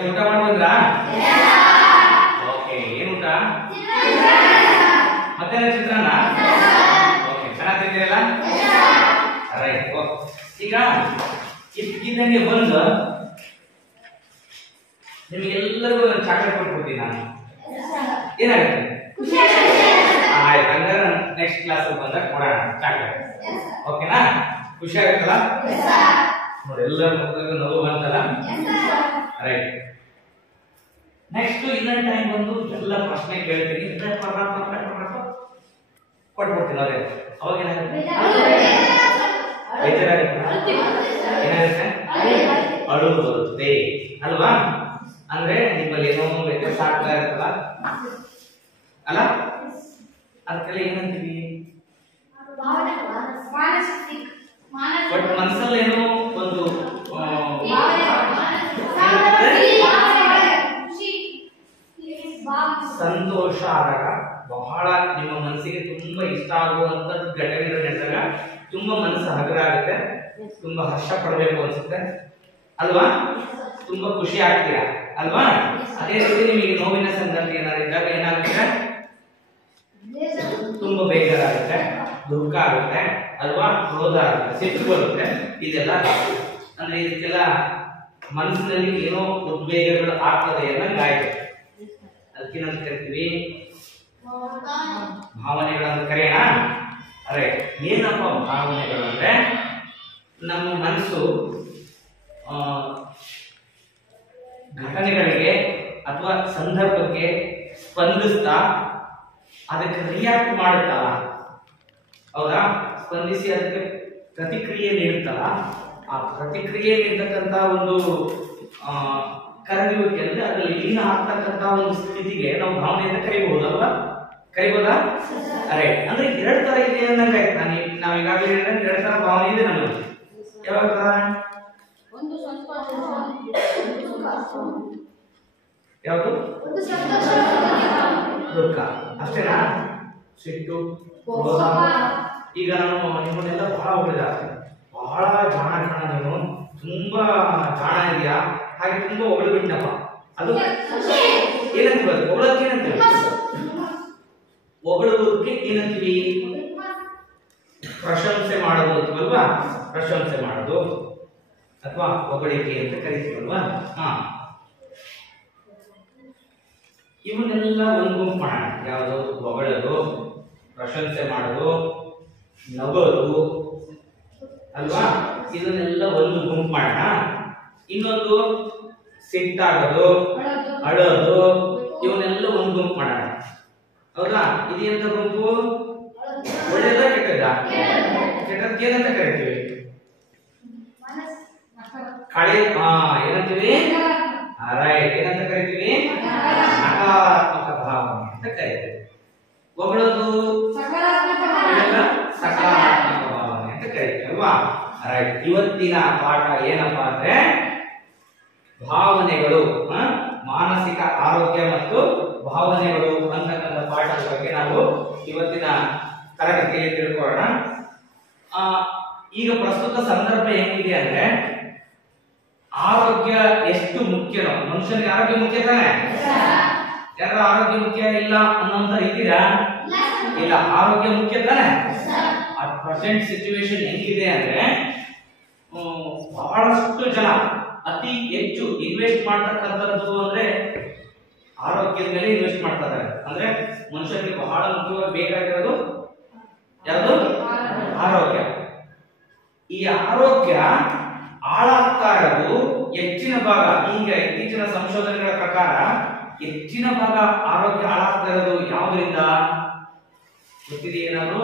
ಊಟ ಮಾಡ್ಬಂದ್ರಾ? ಓಕೆ, ಏನ್ ಊಟ? ಮಧ್ಯಾಹ್ನ ಚಿತ್ರಾನ್ನ. ಓಕೆ, ಚೆನ್ನಾಗಿ ತಿಂದಿರಲ್ಲ? ರೈಟ್. ಈಗ ಇದ್ದಂಗೆ ಬಂದು ನಿಮಗೆಲ್ಲರಿಗೂ ನಾನು ಚಾಕ್ಲೇಟ್ ಕೊಟ್ಬಿಡ್ತೀನಿ. ನಾನು ಏನಾಗುತ್ತೆ? ಆಯ್ತು, ಹಂಗಾರೆ ನೆಕ್ಸ್ಟ್ ಕ್ಲಾಸ್ ಬಂದಾಗ ಕೊಡೋಣ ಚಾಕ್ಲೇಟ್. ಓಕೆನಾ? ಖುಷಿ ಆಗುತ್ತಲ್ಲ? ನೋಡಿ, ಎಲ್ಲರ ಮುಖದಾಗ ನೋವು ಬಂತಲ್ಲ? ರೈಟ್. ನೆಕ್ಸ್ಟ್ ಇನ್ನೊಂದು ಟೈಮ್ ಬಂದು ಎಲ್ಲ ಪ್ರಶ್ನೆ ಕೇಳ್ತೀನಿ, ಕೊಟ್ಬಿಡ್ತೀನಿ. ಅದೇ ಅವಾಗ ಏನಾಗುತ್ತೆ? ಬೇಜಾರಾಗುತ್ತೆ. ಏನಾಗುತ್ತೆ? ಅಳು ಬರುತ್ತೆ ಅಲ್ವಾ? ಅಂದ್ರೆ ನಿಮ್ಮಲ್ಲಿ ಏನೋ ವ್ಯತ್ಯಾಸ ಆಗ್ತಾ ಇರುತ್ತಲ್ಲ ಅಲ್ಲ, ಅದಕ್ಕೆಲ್ಲ ಏನಂತೀವಿ? ಬಟ್ ಮನಸ್ಸಲ್ಲಿ ಏನೋ ಒಂದು ಸಂತೋಷ ಆದಾಗ, ಬಹಳ ನಿಮ್ಮ ಮನಸ್ಸಿಗೆ ತುಂಬಾ ಇಷ್ಟ ಆಗುವಂತ ಘಟನೆಗಳು ನಡೆದಾಗ ತುಂಬಾ ಮನಸ್ಸು ಹಗುರ ಆಗುತ್ತೆ, ತುಂಬಾ ಹರ್ಷ ಪಡಬೇಕು ಅನ್ಸುತ್ತೆ ಅಲ್ವಾ? ತುಂಬಾ ಖುಷಿ ಆಗ್ತೀರಾ ಅಲ್ವಾ? ಅದೇ ರೀತಿ ನಿಮಗೆ ನೋವಿನ ಸಂಗತಿ ಏನಾದ್ರು ಇದ್ದಾಗ ಏನಾಗುತ್ತೆ? ತುಂಬಾ ಬೇಜಾರಾಗುತ್ತೆ, ದುಃಖ ಆಗುತ್ತೆ ಅಲ್ವಾ? ಕ್ರೋಧ ಆಗುತ್ತೆ, ಸಿಟ್ಟು ಬರುತ್ತೆ. ಇದೆಲ್ಲ ಅಂದ್ರೆ ಇದಕ್ಕೆಲ್ಲ ಮನಸ್ಸಿನಲ್ಲಿ ಏನೋ ಉದ್ವೇಗಗಳು ಆಗ್ತದೆ ಅನ್ನಂಗಾಯ್ತು. ಅದಕ್ಕೆ ನಾವು ಕರಿತೀವಿ ಭಾವನೆಗಳಂತ ಕರೆಯೋಣ. ಅರೆ, ಏನಪ್ಪ ಭಾವನೆಗಳು ಅಂದ್ರೆ, ನಮ್ಮ ಮನಸ್ಸು ಘಟನೆಗಳಿಗೆ ಅಥವಾ ಸಂದರ್ಭಕ್ಕೆ ಸ್ಪಂದಿಸ್ತಾ ಅದಕ್ಕೆ ರಿಯಾಕ್ಟ್ ಮಾಡುತ್ತಲ್ಲ, ಹೌದಾ? ಸ್ಪಂದಿಸಿ ಅದಕ್ಕೆ ಪ್ರತಿಕ್ರಿಯೆ ನೀಡುತ್ತಲ್ಲ, ಆ ಪ್ರತಿಕ್ರಿಯೆ ನೀಡತಕ್ಕಂತ ಒಂದು ಕರಗುವಿಕೆ ಅಂದ್ರೆ ಅದರಲ್ಲಿ ಲೀನ ಆಗ್ತಕ್ಕಂತ ಒಂದು ಸ್ಥಿತಿಗೆ ನಾವು ಭಾವನೆ ಅಂತ ಕರಿಬಹುದಲ್ವಾ? ಕರಿಬಹುದಾ? ಅರೆ, ಅಂದ್ರೆ ಎರಡು ತರ ಇದೆ ಅನ್ನಂಗ ಆಯ್ತು. ನಾವ್ ಈಗಾಗಲೇ ಹೇಳಿದ್ರೆ ಎರಡು ತರ ಭಾವನೆ ಇದೆ ನಮಗೆ. ಯಾವಾಗ ತರ? ಯಾವುದು? ದುಃಖ ಅಷ್ಟೇನಾ? ಸಿಟ್ಟು, ಕ್ರೋಧ. ಈಗ ನಾನು ನಿಮ್ಮನ್ನೆಲ್ಲ ಬಹಳ ಹೊಗಳಿದ, ಬಹಳ ಜಾಣ ಕಣ ನೀನು, ತುಂಬಾ ಜಾಣ ಇದೆಯಾ, ಹಾಗೆ ತುಂಬಾ ಹೊಗಳ್ಬಿಟ್ನಪ್ಪ. ಅದು ಏನಂತೀವಿ? ಅದು ಹೊಗಳಕ್ಕೆ ಏನಂತೀವಿ? ಹೊಗಳುವುದಕ್ಕೆ ಏನಂತೀವಿ? ಪ್ರಶಂಸೆ ಮಾಡೋದು ಅಂತೀವಲ್ವಾ? ಪ್ರಶಂಸೆ ಮಾಡೋದು ಅಥವಾ ಹೊಗಳಿಕೆ ಅಂತ ಕರಿತೀವಲ್ವಾ? ಇವನ್ನೆಲ್ಲ ಒಂದು ಗುಂಪು ಮಾಡೋಣ. ಯಾವುದು? ಹೊಗಳೋದು, ಪ್ರಶಂಸೆ ಮಾಡೋದು, ನಗೋದು ಅಲ್ವಾ? ಇದನ್ನೆಲ್ಲ ಒಂದು ಗುಂಪು ಮಾಡೋಣ. ಇನ್ನೊಂದು ಸಿಟ್ಟಾಗೋದು, ಅಳೋದು, ಇವನ್ನೆಲ್ಲ ಒಂದು ಗುಂಪು ಮಾಡೋಣ. ಹೌದಾ? ಇದೆಂತ ಗುಂಪು? ಒಳ್ಳೇದ ಕೆಟ್ಟದ? ಕೆಟ್ಟದಕ್ಕೆ ಏನಂತ ಕರಿತೀವಿ? ಕಳೆ. ಏನಂತೀವಿ? ರೈಟ್. ಏನಂತ ಕರಿತೀವಿ? ನಕಾರಾತ್ಮಕ ಭಾವನೆ ಅಂತ ಕರಿತೀವಿ. ಹೊಗಳೋದು ಸಕಾರಾತ್ಮಕ ಭಾವನೆ ಅಂತ ಕರಿತೀವಿ ಅಲ್ವಾ? ರೈಟ್. ಇವತ್ತಿನ ಪಾಠ ಏನಪ್ಪಾ ಅಂದ್ರೆ ಭಾವನೆಗಳು, ಮಾನಸಿಕ ಆರೋಗ್ಯ ಮತ್ತು ಭಾವನೆಗಳು ಅಂತಕ್ಕಂಥ ಪಾಠದ ಬಗ್ಗೆ ನಾವು ಇವತ್ತಿನ ತರಗತಿಯಲ್ಲಿ ತಿಳ್ಕೊಳ್ಳೋಣ. ಈಗ ಪ್ರಸ್ತುತ ಸಂದರ್ಭ ಹೆಂಗಿದೆ ಅಂದ್ರೆ, ಆರೋಗ್ಯ ಎಷ್ಟು ಮುಖ್ಯನೋ, ಮನುಷ್ಯನಿಗೆ ಆರೋಗ್ಯ ಮುಖ್ಯ ತಾನೆ? ಯಾರ ಆರೋಗ್ಯ ಮುಖ್ಯ ಇಲ್ಲ ಅನ್ನೋಂತ ಇದ್ದೀರಾ? ಇಲ್ಲ, ಆರೋಗ್ಯ ಮುಖ್ಯ ತಾನೆ? ಪ್ರೆಸೆಂಟ್ ಸಿಚುವೇಶನ್ ಹೆಂಗಿದೆ ಅಂದ್ರೆ, ಬಹಳಷ್ಟು ಜನ ಅತಿ ಹೆಚ್ಚು ಇನ್ವೆಸ್ಟ್ ಮಾಡ್ತಕ್ಕಂಥದ್ದು ಅಂದ್ರೆ ಆರೋಗ್ಯದ ಮೇಲೆ ಇನ್ವೆಸ್ಟ್ ಮಾಡ್ತಾ ಇದ್ದಾರೆ. ಅಂದ್ರೆ ಮನುಷ್ಯನಿಗೆ ಬಹಳ ಮುಖ್ಯವಾಗಿ ಬೇಕಾಗಿರೋದು ಯಾವುದು? ಆರೋಗ್ಯ. ಈ ಆರೋಗ್ಯ ಹಾಳಾಗ್ತಾ ಇರೋದು ಹೆಚ್ಚಿನ ಭಾಗ, ಈಗ ಇತ್ತೀಚಿನ ಸಂಶೋಧನೆಗಳ ಪ್ರಕಾರ ಹೆಚ್ಚಿನ ಭಾಗ ಆರೋಗ್ಯ ಹಾಳಾಗ್ತಾ ಇರೋದು ಯಾವುದರಿಂದ ಗೊತ್ತಿದೆಯಾ? ಏನಾದ್ರು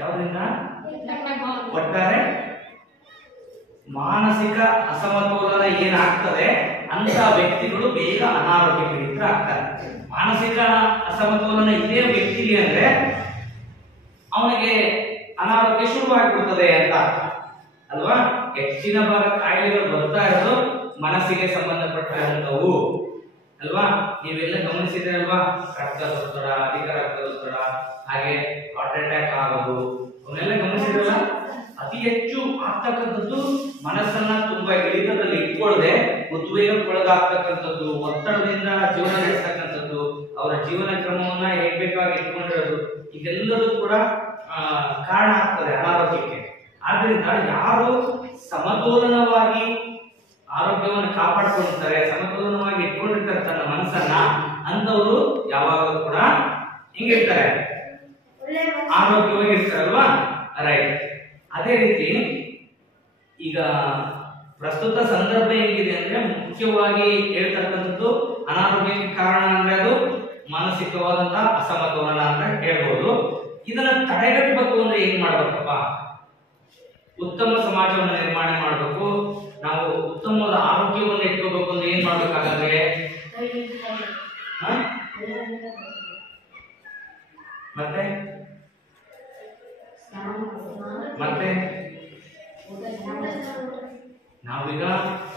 ಯಾವುದರಿಂದ? ಒಟ್ಟಾರೆ ಮಾನಸಿಕ ಅಸಮತೋಲನ ಏನಾಗ್ತದೆ ಅಂತ ವ್ಯಕ್ತಿಗಳು ಬೇಗ ಅನಾರೋಗ್ಯ ಪೀಡಿತರಾಗ್ತಾರೆ. ಮಾನಸಿಕ ಅಸಮತೋಲನ ಇದೇ ವ್ಯಕ್ತಿಗೆ ಅಂದ್ರೆ ಅವನಿಗೆ ಅನಾರೋಗ್ಯ ಶುರುವಾಗಿಬಿಡ್ತದೆ ಅಂತ ಅಲ್ವಾ? ಹೆಚ್ಚಿನ ಭಾಗ ಕಾಯಿಲೆಗಳು ಬರ್ತಾ ಇರೋದು ಮನಸ್ಸಿಗೆ ಸಂಬಂಧಪಟ್ಟಂತವು ಅಲ್ವಾ? ನೀವೆಲ್ಲ ಗಮನಿಸಿದ್ರೆ ಅಲ್ವಾ? ರಕ್ತದೊತ್ತಡ, ಅಧಿಕ ರಕ್ತದೊತ್ತಡ, ಹಾಗೆ ಹಾರ್ಟ್ ಅಟ್ಯಾಕ್ ಆಗೋದು, ಅವನ್ನೆಲ್ಲ ಗಮನಿಸಿದ್ರಲ್ಲ? ಅತಿ ಹೆಚ್ಚು ಆಗ್ತಕ್ಕಂಥದ್ದು ಮನಸ್ಸನ್ನ ತುಂಬಾ ಹಿಡಿತದಲ್ಲಿ ಇಟ್ಕೊಳ್ಳದೆ ಉದ್ವೇಗಕ್ಕೊಳಗಾಗ್ತಕ್ಕಂಥದ್ದು, ಒತ್ತಡದಿಂದ ಜೀವನ ನಡೆಸ್ತಕ್ಕಂಥದ್ದು, ಅವರ ಜೀವನ ಕ್ರಮವನ್ನ ಹೇಗ್ ಬೇಕಾಗಿ ಇಟ್ಕೊಂಡಿರೋದು, ಇದೆಲ್ಲದೂ ಕೂಡ ಕಾರಣ ಆಗ್ತದೆ ಅನಾರೋಗ್ಯಕ್ಕೆ. ಆದ್ರಿಂದ ಯಾರು ಸಮತೋಲನವಾಗಿ ಆರೋಗ್ಯವನ್ನು ಕಾಪಾಡ್ಕೊಂಡಿರ್ತಾರೆ, ಸಮತೋಲನವಾಗಿ ಇಟ್ಕೊಂಡಿರ್ತಾರೆ ತನ್ನ ಮನಸ್ಸನ್ನ, ಅಂತವರು ಯಾವಾಗಲೂ ಕೂಡ ಹಿಂಗಿರ್ತಾರೆ, ಆರೋಗ್ಯವಾಗಿರ್ತಾರಲ್ವಾ. ರೈಟ್. ಅದೇ ರೀತಿ ಈಗ ಪ್ರಸ್ತುತ ಸಂದರ್ಭ ಹೇಗಿದೆ ಅಂದ್ರೆ ಮುಖ್ಯವಾಗಿ ಹೇಳ್ತಕ್ಕಂಥದ್ದು ಅನಾರೋಗ್ಯಕ್ಕೆ ಕಾರಣ ಅಂದ್ರೆ ಅದು ಮಾನಸಿಕವಾದಂತಹ ಅಸಮತೋಲನ ಅಂತ ಹೇಳ್ಬೋದು. ಇದನ್ನ ತಡೆಗಟ್ಟಬೇಕು ಅಂದ್ರೆ ಏನ್ ಮಾಡ್ಬೇಕಪ್ಪ? ಉತ್ತಮ ಸಮಾಜವನ್ನು ನಿರ್ಮಾಣ ಮಾಡಬೇಕು, ನಾವು ಉತ್ತಮವಾದ ಆರೋಗ್ಯವನ್ನು ಇಟ್ಕೋಬೇಕು ಅಂದ್ರೆ ಏನ್ ಮಾಡ್ಬೇಕಾಗಂದ್ರೆ ಮತ್ತೆ ಮತ್ತೆ ನಾವೀಗ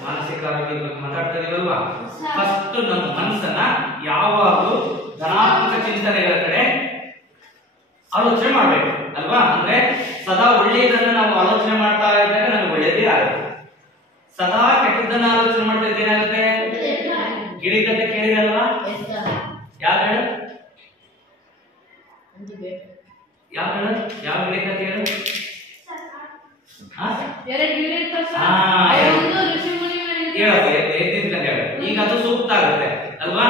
ಮಾನಸಿಕ ಆರೋಗ್ಯದ ಬಗ್ಗೆ ಮಾತಾಡ್ತಾ ಇದೀವಲ್ವಾ, ಫಸ್ಟ್ ನಮ್ಮ ಮನಸ್ಸನ್ನ ಯಾವಾಗಲೂ ಧನಾತ್ಮಕ ಚಿಂತನೆಗಳ ಕಡೆ ಆಲೋಚನೆ ಮಾಡ್ಬೇಕು ಅಲ್ವಾ. ಅಂದ್ರೆ ಸದಾ ಒಳ್ಳೆಯದನ್ನ ನಾವು ಆಲೋಚನೆ ಮಾಡ್ತಾ ಇದ್ದಾಗ ನಮ್ಗೆ ಒಳ್ಳೇದೇ ಆಗುತ್ತೆ. ಸದಾ ಕೆಟ್ಟದನ್ನ ಆಲೋಚನೆ ಮಾಡ್ತಾ ಇದ್ರೆ ಏನಾಗುತ್ತೆ? ಗಿಳಿ ಕತೆ ಕೇಳಿರಲ್ವಾ? ಯಾರು ಹೇಳು? ಯಾವ ಹೇಳು? ಯಾವ ಗಿಳಿ ಕತೆ ಹೇಳು? ಈಗ ಅದು ಸೂಕ್ತ ಆಗುತ್ತೆ ಅಲ್ವಾ?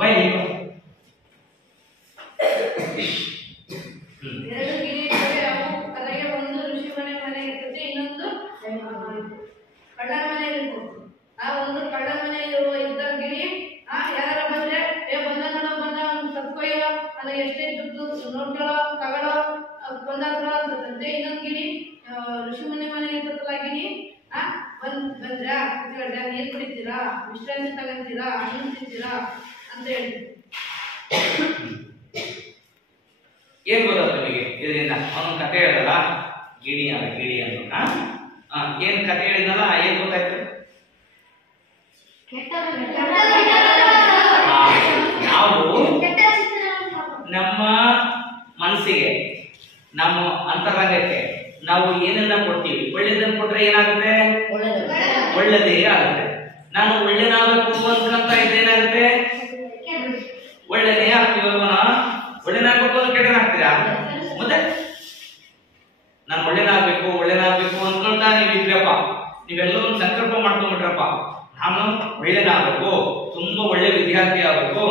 ಬೈ ಎಷ್ಟೇ ದುಡ್ಡು ನೋಡ್ಕೊಳ್ಳೋ ತಗೊಳ್ಳೋ ಬಂದಾಗ್ಲೋ ಅಂತಂತೆ ಇನ್ನೊಂದು ಗಿಣಿ ಋಷಿ ಮುನಿ ಮನೆ ಇರ್ತಲ್ಲ ಗಿಣಿ ಬಂದ್ರಾ ನೀರು ಕುಡಿತೀರಾ, ವಿಶ್ರಾಂತಿ ತಗೊಂತೀರಾ, ಹಣ್ಣು ತಿಂತೀರಾ ಅಂತ ಹೇಳ್ತೀವಿ. ಏನ್ ಗೊತ್ತಾಗ್ತದೆ ನಿಮಗೆ ಇದರಿಂದ? ಅವನ ಕತೆ ಹೇಳಿದಲ್ಲ ಗಿಣಿ ಅಲ್ಲ ಗಿಳಿ ಅಂತ, ಏನ್ ಕತೆ ಹೇಳಿದಲ್ಲ ಏನ್ ಗೊತ್ತಾಯ್ತು? ನಾವು ನಮ್ಮ ಮನಸ್ಸಿಗೆ, ನಮ್ಮ ಅಂತರಂಗಕ್ಕೆ ನಾವು ಏನನ್ನ ಕೊಡ್ತೀವಿ, ಒಳ್ಳೇದನ್ನ ಕೊಟ್ರೆ ಏನಾಗುತ್ತೆ? ಒಳ್ಳೇದೇ ಆಗುತ್ತೆ. ನಾನು ಒಳ್ಳೆನಾಗಬೇಕು ಅನ್ಕಂತ ಇದ್ದೇನಾಗುತ್ತೆ? ಒಳ್ಳೆನೇ ಆಗ್ತೀವಲ್ವಾ? ಒಳ್ಳೆನಾಗಬೇಕು ಅಂತ ಕೆಟ್ಟನಾಗ್ತೀರಾ? ಮತ್ತೆ ನಾನು ಒಳ್ಳೆನಾಗಬೇಕು ಅನ್ಕೊಂತ ನೀವಿದ್ರಪ್ಪ, ನೀವೆಲ್ಲರೂ ಸಂಕಲ್ಪ ಮಾಡ್ಕೊಂಡ್ಬಿಟ್ರಪ್ಪ, ನಾನು ಒಳ್ಳೆನಾಗಬೇಕು, ತುಂಬಾ ಒಳ್ಳೆ ವಿದ್ಯಾರ್ಥಿ ಆಗಬೇಕು,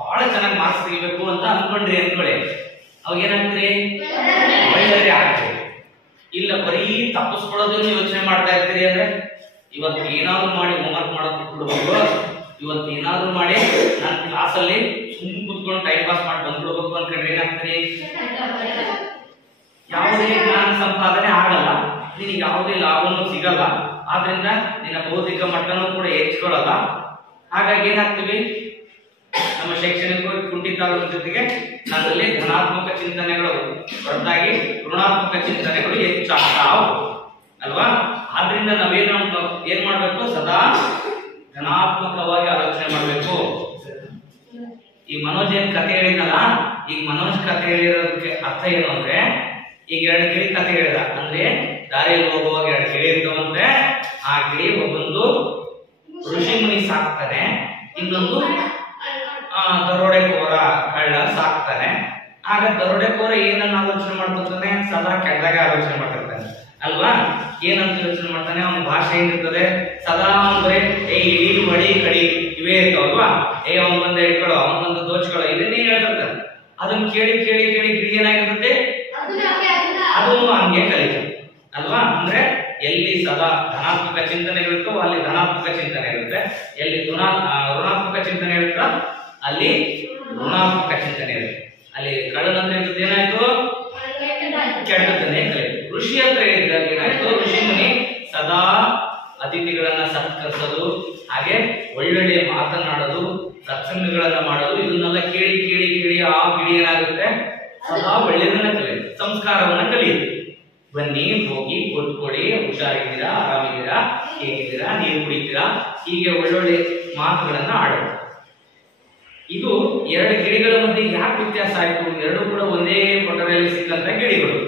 ಬಹಳ ಚೆನ್ನಾಗಿ ಮಾರ್ಕ್ಸ್ ತೆಗಿಬೇಕು ಅಂತ ಅನ್ಕೊಂಡ್ರಿ ಅನ್ಕೊಳ್ಳಿ, ಅವಾಗ ಏನಾಗ್ತೀರಿ? ಒಳ್ಳೆದೇ ಆಗ್ತೀರಿ. ಇಲ್ಲ ಬರೀ ತಪ್ಪಿಸ್ಕೊಳ್ಳೋದನ್ನು ಯೋಚನೆ ಮಾಡ್ತಾ ಇರ್ತೀರಿ ಅಂದ್ರೆ ಇವತ್ತು ಏನಾದ್ರು ಮಾಡಿ ಹೋಮ್ವರ್ಕ್ ಮಾಡೋದು ಬಿಟ್ಬಿಡ್ಬೇಕು, ಇವತ್ತು ಏನಾದ್ರು ಮಾಡಿ ನಾನು ಕ್ಲಾಸಲ್ಲಿ ಸುಮ್ಮನೆ ಕೂತ್ಕೊಂಡು ಟೈಮ್ ಪಾಸ್ ಮಾಡಿ ಬಂದ್ಬಿಡ್ಬೇಕು ಅನ್ಕೊಂಡ್ರೆ ಏನಾಗ್ತೀರಿ? ಯಾವುದೇ ಜ್ಞಾನ ಸಂಪಾದನೆ ಆಗಲ್ಲ, ನಿನಗೆ ಯಾವುದೇ ಲಾಭನೂ ಸಿಗಲ್ಲ, ಆದ್ರಿಂದ ನಿನ್ನ ಬೌದ್ಧಿಕ ಮಟ್ಟನೂ ಕೂಡ ಹೆಚ್ಚಿಕೊಳ್ಳಲ್ಲ. ಹಾಗಾಗಿ ಏನಾಗ್ತೀವಿ? ನಮ್ಮ ಶೈಕ್ಷಣಿಕ ಕುಂಠಿತ ಜೊತೆಗೆ ನನ್ನಲ್ಲಿ ಧನಾತ್ಮಕ ಚಿಂತನೆಗಳು ಹೊರತಾಗಿ ಋಣಾತ್ಮಕ ಚಿಂತನೆಗಳು ಹೆಚ್ಚಾಗ್ತಾವ ಅಲ್ವಾ. ಆದ್ರಿಂದ ಏನ್ ಮಾಡ್ಬೇಕು? ಸದಾ ಧನಾತ್ಮಕವಾಗಿ ಆಲೋಚನೆ ಮಾಡ್ಬೇಕು. ಈ ಮನೋಜ್ ಏನ್ ಕಥೆ ಹೇಳಿದ್ನಲ್ಲ, ಈಗ ಮನೋಜ್ ಕಥೆ ಹೇಳಿರೋದಕ್ಕೆ ಅರ್ಥ ಏನು ಅಂದ್ರೆ, ಈಗ 2 ಗಿಳಿ ಕಥೆ ಹೇಳಿದ ಅಂದ್ರೆ ದಾರಿಯಲ್ಲಿ ಹೋಗುವಾಗ 2 ಗಿಳಿ ಇರ್ತಾವಂದ್ರೆ, ಆ ಗಿಳಿ ಒಬ್ಬೊಂದು ಋಷಿ ಮುನಿ ಸಾಕ್ತಾನೆ, ಇನ್ನೊಂದು ದರೋಡೆಕೋರ ಕಳ್ಳ ಸಾಕ್ತಾನೆ. ಆಗ ದರೋಡೆಕೋರ ಏನನ್ನ ಆಲೋಚನೆ ಮಾಡ್ತಾನೆ? ಸದಾ ಕೆಟ್ಟದಾಗ ಆಲೋಚನೆ ಮಾಡ್ತಿರ್ತಾನೆ ಅಲ್ವಾ. ಏನಂತ ಯೋಚನೆ ಮಾಡ್ತಾನೆ? ಅವನ ಭಾಷೆ ಏನಿರ್ತದೆ? ಸದಾ ಅಂದ್ರೆ ಇಳಿ ಮಡಿ ಕಡಿ ಇವೇ ಇರ್ತಾವಲ್ವಾ. ಅವನ್ ಬಂದ ಇಟ್ಕೊಳ್ಳೋ, ಅವನ್ ಬಂದ ದೋಚ್ಕೊಳ್ಳೋ, ಇದನ್ನೇ ಹೇಳ್ತಿರ್ತಾನೆ. ಅದನ್ನ ಕೇಳಿ ಕೇಳಿ ಕೇಳಿ ಗಿಳಿ ಏನಾಗಿರುತ್ತೆ? ಅದು ಹಂಗೆ ಕಲಿತದೆ ಅಲ್ವಾ. ಅಂದ್ರೆ ಎಲ್ಲಿ ಸದಾ ಧನಾತ್ಮಕ ಚಿಂತನೆಗಳಿರ್ತೋ ಅಲ್ಲಿ ಧನಾತ್ಮಕ ಚಿಂತನೆ ಇರುತ್ತೆ, ಎಲ್ಲಿ ಋಣಾತ್ಮಕ ಚಿಂತನೆ ಇರುತ್ತೋ ಅಲ್ಲಿ ಋಣಾತ್ಮಕ ಚಿಂತನೆ ಇರುತ್ತೆ. ಅಲ್ಲಿ ಕಳ್ಳನಂದ್ರೆ ಇದ್ದದ್ದು ಏನಾಯ್ತು? ಕೆಟ್ಟದನ್ನೇ ಕಲಿತು. ಋಷಿ ಹತ್ರ ಹೇಳಿದಾಗ ಏನಾಯ್ತು? ಋಷಿ ಮುನಿ ಸದಾ ಅತಿಥಿಗಳನ್ನ ಸತ್ಕರಿಸೋದು, ಹಾಗೆ ಒಳ್ಳೊಳ್ಳೆ ಮಾತನಾಡೋದು, ಸತ್ಸಂಗಗಳನ್ನ ಮಾಡೋದು, ಇದನ್ನೆಲ್ಲ ಕೇಳಿ ಕೇಳಿ ಕೇಳಿ ಆ ಗಿಳಿ ಏನಾಗುತ್ತೆ? ಸದಾ ಒಳ್ಳೆಯದನ್ನ ಕಲಿಯುತ್ತೆ, ಸಂಸ್ಕಾರವನ್ನ ಕಲಿಯುತ್ತೆ. ಬನ್ನಿ ಹೋಗಿ ಕೊಟ್ಕೊಡಿ, ಹುಷಾರಿದ್ದೀರಾ, ಆರಾಮಿದ್ದೀರಾ, ಹೇಗಿದ್ದೀರಾ, ನೀರು ಕುಡಿತೀರಾ, ಹೀಗೆ ಒಳ್ಳೊಳ್ಳೆ ಮಾತುಗಳನ್ನ ಆಡೋದು. ಇದು 2 ಗಿಳಿಗಳ ಮಧ್ಯೆ ಯಾಕೆ ವ್ಯತ್ಯಾಸ ಆಯ್ತು? 2 ಕೂಡ ಒಂದೇ ಕೊಠಡಿಯಲ್ಲಿ ಸಿಕ್ಕಂತ ಗಿಳಿಗಳು.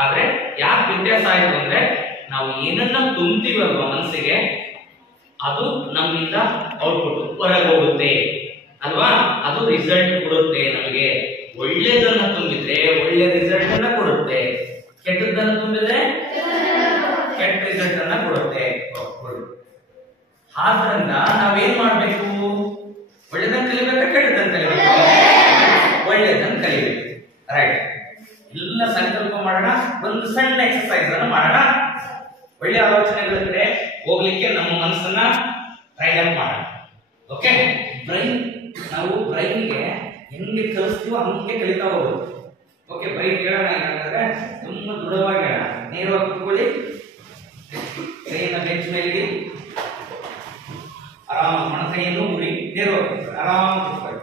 ಆದ್ರೆ ಯಾಕೆ ವ್ಯತ್ಯಾಸ ಆಯ್ತು ಅಂದ್ರೆ ನಾವು ಏನನ್ನ ತುಂಬ್ತೀವಲ್ವ ಮನಸ್ಸಿಗೆ ಅದು ನಮ್ಮಿಂದ ಔಟ್ಪುಟ್ ಹೊರಗೆ ಹೋಗುತ್ತೆ ಅಲ್ವಾ, ಅದು ರಿಸಲ್ಟ್ ಕೊಡುತ್ತೆ. ನಮಗೆ ಒಳ್ಳೆದನ್ನ ತುಂಬಿದ್ರೆ ಒಳ್ಳೆ ರಿಸಲ್ಟ್ ಅನ್ನ ಕೊಡುತ್ತೆ, ಕೆಟ್ಟದನ್ನ ತುಂಬಿದ್ರೆ ಕೆಟ್ಟ ರಿಸಲ್ಟ್ ಅನ್ನ ಕೊಡುತ್ತೆ. ಆದ್ರಿಂದ ನಾವೇನ್ ಮಾಡ್ಬೇಕು, ಒಳ್ಳೆದನ್ನ ಕಲಿಬೇಕಾ ಕೆಟ್ಟದನ್ನ ಕಲಿಬೇಕು? ಒಳ್ಳೆದನ್ನ ಕಲಿಬೇಕು. ರೈಟ್, ಎಲ್ಲ ಸಂಕಲ್ಪ ಮಾಡೋಣ. ಒಂದು ಸಣ್ಣ ಎಕ್ಸರ್ಸೈಸ್ ಅನ್ನು ಮಾಡೋಣ. ಒಳ್ಳೆ ಆಲೋಚನೆಗಳ ಕಡೆ ಹೋಗ್ಲಿಕ್ಕೆ ನಮ್ಮ ಮನಸ್ಸನ್ನ ಟ್ರೈನ್ ಅಪ್ ಮಾಡೋಣ. ಓಕೆ, ನಾವು ಬ್ರೈನ್ಗೆ ಹೆಂಗೆ ಕಲಿಸ್ತೀವೋ ಹಂಗೆ ಕಲಿತಾ ಹೋಗೋದು. ಓಕೆ, ಬ್ರೈನ್ ಹೇಳೋಣ ಏನಂದ್ರೆ ತುಂಬಾ ದೃಢವಾಗಿ ಹೇಳೋಣ. ನೇರವಾಗಿ ಕೂತ್ಕೊಳ್ಳಿ, ಕೈಯನ್ನ ಬೆಂಚ್ ಮೇಲೆ ಇಡಿ, ಆರಾಮ ಮೊಣಕೈಯನ್ನು ಮುರಿ, ನೇರವಾಗಿ ಆರಾಮ ಕೂತ್ಕೊಳ್ಳಿ.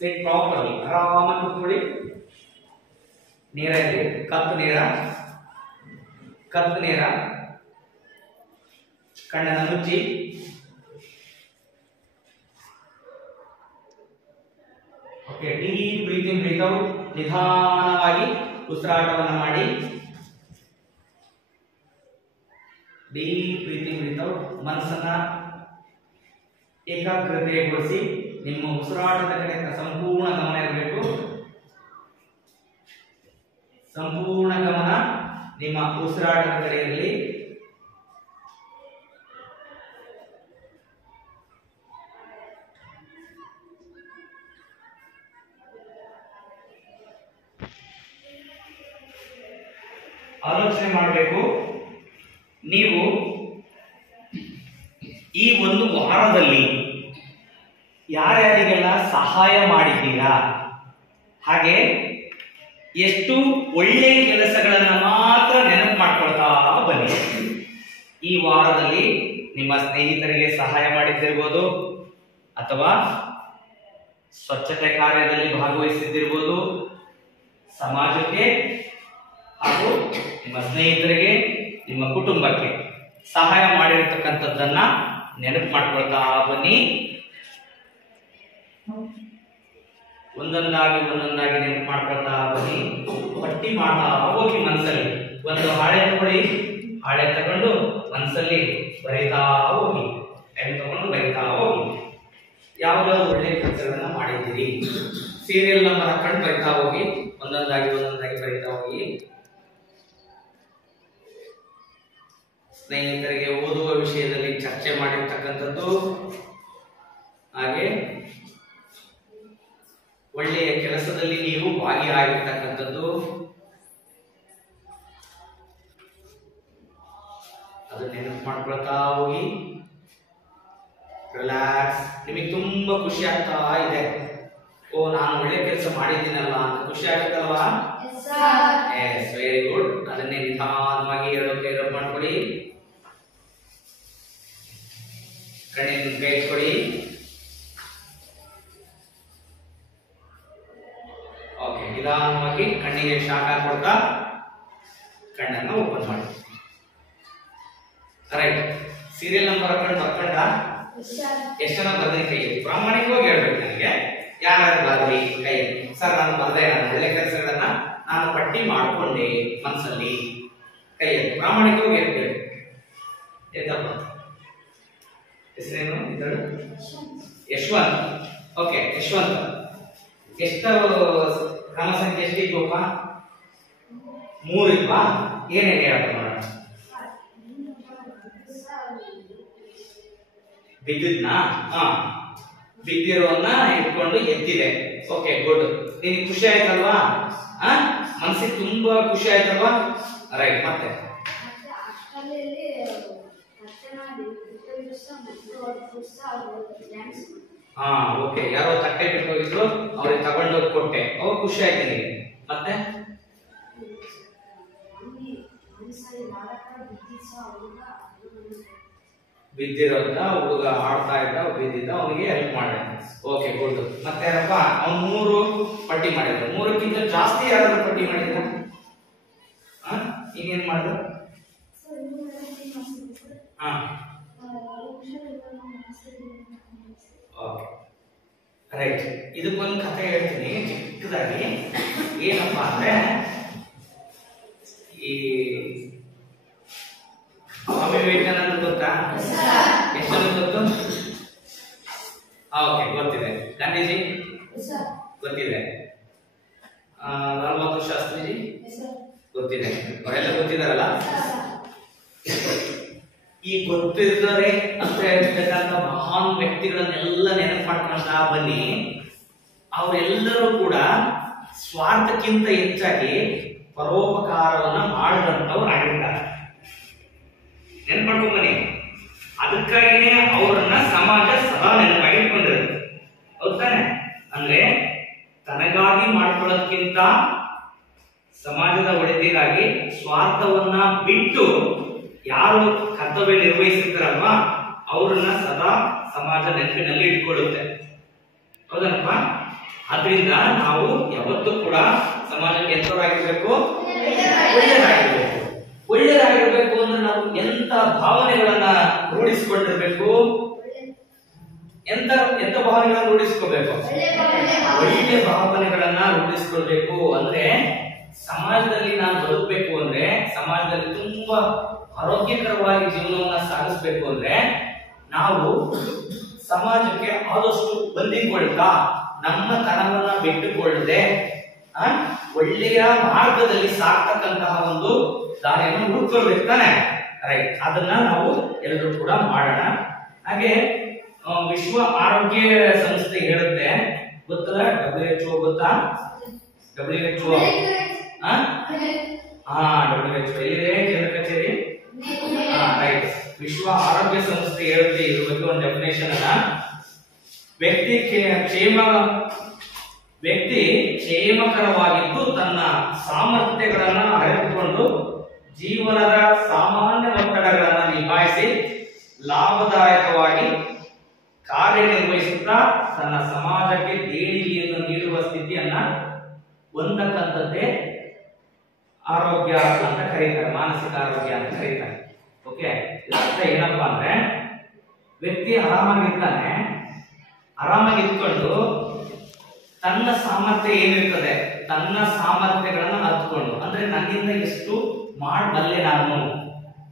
ಸಿಟ್ ಪ್ರಾಪರ್ಲಿ, ಆರಾಮ ಕೂತ್ಕೊಳ್ಳಿ. ನೇರ ಇದೆ, ಕತ್ತು ನೇರ, ಕತ್ತು ನೇರ. ಕಣ್ಣನ್ನು ಮುಚ್ಚಿ, okay, deep breathing, breath out. ನಿಧಾನವಾಗಿ ಉಸಿರಾಟವನ್ನು ಮಾಡಿ. Deep breathing, breath out. ಮನಸ್ಸನ್ನ ಏಕಾಗ್ರತೆಗೊಳಿಸಿ ನಿಮ್ಮ ಉಸಿರಾಟದ ಕಡೆ ಸಂಪೂರ್ಣ ಗಮನ ಇರಬೇಕು. ಸಂಪೂರ್ಣ ಗಮನ ನಿಮ್ಮ ಉಸಿರಾಟದ ಕಡೆ ಇರಲಿ. ಆಲೋಚನೆ ಮಾಡಬೇಕು, ನೀವು ಈ ಒಂದು ವಾರದಲ್ಲಿ ಯಾರ್ಯಾರಿಗೆಲ್ಲ ಸಹಾಯ ಮಾಡಿದ್ದೀರಾ, ಹಾಗೆ ಎಷ್ಟು ಒಳ್ಳೆ ಕೆಲಸಗಳನ್ನ ಮಾತ್ರ ನೆನಪು ಮಾಡ್ಕೊಳ್ತಾ ಬನ್ನಿ. ಈ ವಾರದಲ್ಲಿ ನಿಮ್ಮ ಸ್ನೇಹಿತರಿಗೆ ಸಹಾಯ ಮಾಡಿದ್ದಿರ್ಬೋದು, ಅಥವಾ ಸ್ವಚ್ಛತೆ ಕಾರ್ಯದಲ್ಲಿ ಭಾಗವಹಿಸಿದ್ದಿರ್ಬೋದು, ಸಮಾಜಕ್ಕೆ ಹಾಗೂ ನಿಮ್ಮ ಸ್ನೇಹಿತರಿಗೆ, ನಿಮ್ಮ ಕುಟುಂಬಕ್ಕೆ ಸಹಾಯ ಮಾಡಿರತಕ್ಕಂಥದ್ದನ್ನ ನೆನಪು ಮಾಡ್ಕೊಳ್ತಾ ಬನ್ನಿ. ಒಂದೊಂದಾಗಿ ನೆನಪು ಮಾಡ್ಕೊಳ್ತಾ ಬನ್ನಿ. ಪಟ್ಟಿ ಮಾಡ್ತಾ ಹೋಗಿ ಮನಸ್ಸಲ್ಲಿ. ಒಂದು ಹಾಳೆ ತಗೊಳ್ಳಿ, ಹಾಳೆ ತಗೊಂಡು ಮನಸ್ಸಲ್ಲಿ ಬರೀತಾ ಹೋಗಿ, ಪೆನ್ ತಗೊಂಡು ಬರೀತಾ ಹೋಗಿ. ಯಾವ್ದಾದ್ರು ಒಳ್ಳೆ ಕೆಲಸಗಳನ್ನ ಮಾಡಿದ್ದೀರಿ, ಸೀರಿಯಲ್ ನಂಬರ್ ಹಾಕೊಂಡು ಬರೀತಾ ಹೋಗಿ, ಒಂದೊಂದಾಗಿ ಬರೀತಾ ಹೋಗಿ. ಸ್ನೇಹಿತರಿಗೆ ಓದುವ ವಿಷಯದಲ್ಲಿ ಚರ್ಚೆ ಮಾಡಿರ್ತಕ್ಕಂಥದ್ದು, ಹಾಗೆ ಒಳ್ಳೆಯ ಕೆಲಸದಲ್ಲಿ ನೀವು ಭಾಗಿಯಾಗಿರ್ತಕ್ಕಂಥದ್ದು, ಅದನ್ನ ನೆನಪು ಮಾಡ್ಕೊಳ್ತಾ ಹೋಗಿ. ರಿಲ್ಯಾಕ್ಸ್. ನಿಮಗೆ ತುಂಬಾ ಖುಷಿ ಆಗ್ತಾ ಇದೆ, ಓ ನಾನು ಒಳ್ಳೆ ಕೆಲಸ ಮಾಡಿದ್ದೀನಲ್ಲ ಅಂತ ಖುಷಿ ಆಗುತ್ತಲ್ವಾ? S, very good. ಅದನ್ನೇ ನಿಧಾನವಾಗಿ ಎರಡು ಕೈ ರಬ್ ಮಾಡ್ಕೊಳ್ಳಿ. ಕಣ್ಣಿನ ಕೈ ಇಟ್ಕೊಳ್ಳಿ. ಓಕೆ, ನಿಧಾನವಾಗಿ ಕಣ್ಣಿಗೆ ಶಾಖ ಕೊಡ್ತಾ ಕಣ್ಣನ್ನು ಓಪನ್ ಮಾಡಿ. ರೈಟ್. ಸೀರಿಯಲ್ ನಂಬರ್ ಹಾಕೊಂಡು ಬರ್ಕೊಂಡ ಎಷ್ಟು ಜನ ಬರ್ದ್ರಿ ಕೈ? ಪ್ರಾಮಾಣಿಕವಾಗಿ ಹೇಳ್ಬೇಕು ನನಗೆ. ಯಾರು ಬರ್ದ್ರಿ ಕೈ? ಸರ್ ನಾನು ಬರ್ದೆ, ನಾನು ಒಳ್ಳೆ ಕೆಲಸಗಳನ್ನ ನಾನು ಪಟ್ಟಿ ಮಾಡ್ಕೊಂಡೆ ಮನಸ್ಸಲ್ಲಿ. ಕೈಯಲ್ಲಿ ಪ್ರಾಮಾಣಿಕವಾಗಿ ಹೇಳ್ಬೇಕು. ಎದ್ದಪ್ಪ, ಹೆಸರೇನು? ಯಶವಂತ್. ಓಕೆ, ಯಶವಂತ್, ಎಷ್ಟು ಕ್ರಮ ಸಂಖ್ಯೆ ಎಷ್ಟಿದ್ವಪ್ಪ? 3 ಇಲ್ವಾ? ಏನೇನು ಹೇಳಪ್ಪ ನೋಡೋಣ. ಬಿದ್ದಿದ್ನಾ? ಬಿದ್ದಿರೋನ್ನ ಇಟ್ಕೊಂಡು ಎತ್ತಿದೆ. Okay, good. ನಿನಗೆ ಖುಷಿ ಆಯ್ತಲ್ವಾ? ಮನಸ್ಸಿಗೆ ತುಂಬಾ ಖುಷಿ ಆಯ್ತಲ್ವಾ? ರೈಟ್. ಮತ್ತೆ ಓಕೆ, ಯಾರೋ ತಟ್ಟೆ ಬಿಟ್ಟೋಗಿದ್ರು, ಅವ್ರಿಗೆ ತಗೊಂಡೋಗಿ ಕೊಟ್ಟೆ, ಅವಾಗ ಖುಷಿ ಆಯ್ತು ನಿನಗೆ. ಮತ್ತೆ ಬಿದ್ದಿರೋದ್ನ ಹುಡುಗ ಆಡ್ತಾ ಇದ್ದ, ಬಿದ್ದಿದ್ದ, ಅವನಿಗೆ ಹೆಲ್ಪ್ ಮಾಡಿದ. Okay, good. ಮತ್ತೆ ಏನಪ್ಪ, ಅವ್ನು 3 ಪಟ್ಟಿ ಮಾಡಿದ್ರು. 3ಕ್ಕಿಂತ ಜಾಸ್ತಿ ಯಾರಾದ್ರೂ ಪಟ್ಟಿ ಮಾಡಿದ್ರ? ಈಗೇನ್ ಮಾಡಿದ್ರು? Okay, right. ಇದಕ್ಕೊಂದು ಕಥೆ ಹೇಳ್ತೀನಿ ಚಿಕ್ಕದಾಗಿ. ಏನಪ್ಪಾ ಅಂದ್ರೆ, ವಿವೇಕಾನಂದ ಗೊತ್ತಾ? ಎಷ್ಟು ಗೊತ್ತು? ಓಕೆ, ಗೊತ್ತಿದೆ. ಗಾಂಧೀಜಿ ಗೊತ್ತಿದೆ. ಲಾಲ್ ಬಹದ್ದೂರ್ ಶಾಸ್ತ್ರಿಜಿ ಗೊತ್ತಿದೆ. ಅವರೆಲ್ಲ ಗೊತ್ತಿದಾರಲ್ಲ. ಈ ಗೊತ್ತಿದ್ದಾರೆ ಅಂತ ಹೇಳ್ತಕ್ಕಂಥ ಮಹಾನ್ ವ್ಯಕ್ತಿಗಳನ್ನೆಲ್ಲ ನೆನಪು ಮಾಡ್ಕೊಂತ ಬನ್ನಿ. ಅವರೆಲ್ಲರೂ ಕೂಡ ಸ್ವಾರ್ಥಕ್ಕಿಂತ ಹೆಚ್ಚಾಗಿ ಪರೋಪಕಾರವನ್ನ ಮಾಡಿದಂಥವ್ರು ಆಗಿರ್ತಾರೆ. ನೆನಪು ಮಾಡ್ಕೊಂಡ್ ಬನ್ನಿ. ಅದಕ್ಕಾಗಿನೇ ಅವರನ್ನ ಸಮಾಜ ಸದಾ ನೆನಪಾಗಿಟ್ಕೊಂಡಿರುತ್ತೆ. ಹೌದಾನೆ? ಅಂದ್ರೆ ತನಗಾಗಿ ಮಾಡ್ಕೊಳ್ಳೋದಕ್ಕಿಂತ ಸಮಾಜದ ಒಳಿತಿಗಾಗಿ ಸ್ವಾರ್ಥವನ್ನ ಬಿಟ್ಟು ಯಾರು ಕರ್ತವ್ಯ ನಿರ್ವಹಿಸಿರ್ತಾರಲ್ವಾ ಅವರನ್ನ ಸದಾ ಸಮಾಜ ನೆನಪಿನಲ್ಲಿ ಇಟ್ಕೊಳ್ಳುತ್ತೆ. ಹೌದನಪ್ಪ? ಆದ್ರಿಂದ ನಾವು ಯಾವತ್ತೂ ಕೂಡ ಸಮಾಜಕ್ಕೆ ಎಂತವರಾಗಿರ್ಬೇಕು? ಒಳ್ಳೆಯದಾಗಿರ್ಬೇಕು. ಒಳ್ಳೆಯದಾಗಿರ್ಬೇಕು ಅಂದ್ರೆ ನಾವು ಎಂತ ಭಾವನೆಗಳನ್ನ ರೂಢಿಸಿಕೊಂಡಿರ್ಬೇಕು? ಎಂತ ಭಾವನೆಗಳನ್ನ ರೂಢಿಸ್ಕೋಬೇಕು? ಒಳ್ಳೆಯ ಭಾವನೆಗಳನ್ನ ರೂಢಿಸ್ಕೊಳ್ಬೇಕು. ಅಂದ್ರೆ ಸಮಾಜದಲ್ಲಿ ನಾನು ಬದುಕಬೇಕು ಅಂದ್ರೆ, ಸಮಾಜದಲ್ಲಿ ತುಂಬಾ ಆರೋಗ್ಯಕರವಾಗಿ ಜೀವನವನ್ನ ಸಾಗಿಸ್ಬೇಕು ಅಂದ್ರೆ ನಾವು ಸಮಾಜಕ್ಕೆ ಆದಷ್ಟು ಹೊಂದಿಕೊಳ್ತಾ ನಮ್ಮ ತನವನ್ನ ಬಿಟ್ಟುಕೊಳ್ಳದೆ ಒಳ್ಳೆಯ ಮಾರ್ಗದಲ್ಲಿ ಸಾಕ್ತಕ್ಕಂತಹ ಒಂದು ದಾರಿಯನ್ನು ಹುಡುಕೊಳ್ಬೇಕು ತಾನೆ? ರೈಟ್. ಅದನ್ನ ನಾವು ಎಲ್ಲರೂ ಕೂಡ ಮಾಡೋಣ. ಹಾಗೆ ವಿಶ್ವ ಆರೋಗ್ಯ ಸಂಸ್ಥೆ ಹೇಳುತ್ತೆ, ಗೊತ್ತಲ್ಲ? WHO ಗೊತ್ತಾ? WHO WHO ಎಲ್ಲಿದೆ ಕೇಂದ್ರ ಕಚೇರಿ? ರೈಟ್. ವಿಶ್ವ ಆರೋಗ್ಯ ಸಂಸ್ಥೆ ಹೇಳುತ್ತೆ ಇದ್ರ ಬಗ್ಗೆ ಒಂದು ಡೆಫಿನೇಷನ್ ಅನ್ನ. ವ್ಯಕ್ತಿ ಕ್ಷೇಮಕರವಾಗಿದ್ದು ತನ್ನ ಸಾಮರ್ಥ್ಯಗಳನ್ನ ಅರಿತುಕೊಂಡು ಜೀವನದ ಸಾಮಾನ್ಯ ಒತ್ತಡಗಳನ್ನು ನಿಭಾಯಿಸಿ ಲಾಭದಾಯಕವಾಗಿ ಕಾರ್ಯನಿರ್ವಹಿಸುತ್ತಾ ತನ್ನ ಸಮಾಜಕ್ಕೆ ದೇಣಿಗೆಯನ್ನು ನೀಡುವ ಸ್ಥಿತಿಯನ್ನ ಹೊಂದಕ್ಕಂಥದ್ದೇ ಆರೋಗ್ಯ ಅಂತ ಕರೀತಾರೆ, ಮಾನಸಿಕ ಆರೋಗ್ಯ ಅಂತ ಕರೀತಾರೆ. ಓಕೆ, ಇದರ್ಥ ಏನಪ್ಪಾ ಅಂದ್ರೆ ವ್ಯಕ್ತಿ ಆರಾಮಾಗಿರ್ತಾನೆ, ಆರಾಮಾಗಿದ್ಕೊಂಡು ತನ್ನ ಸಾಮರ್ಥ್ಯ ಏನಿರ್ತದೆ ತನ್ನ ಸಾಮರ್ಥ್ಯಗಳನ್ನ ಹತ್ಕೊಂಡು, ಅಂದ್ರೆ ನನ್ನಿಂದ ಎಷ್ಟು ಮಾಡಬಲ್ಲೆ ನಾನು,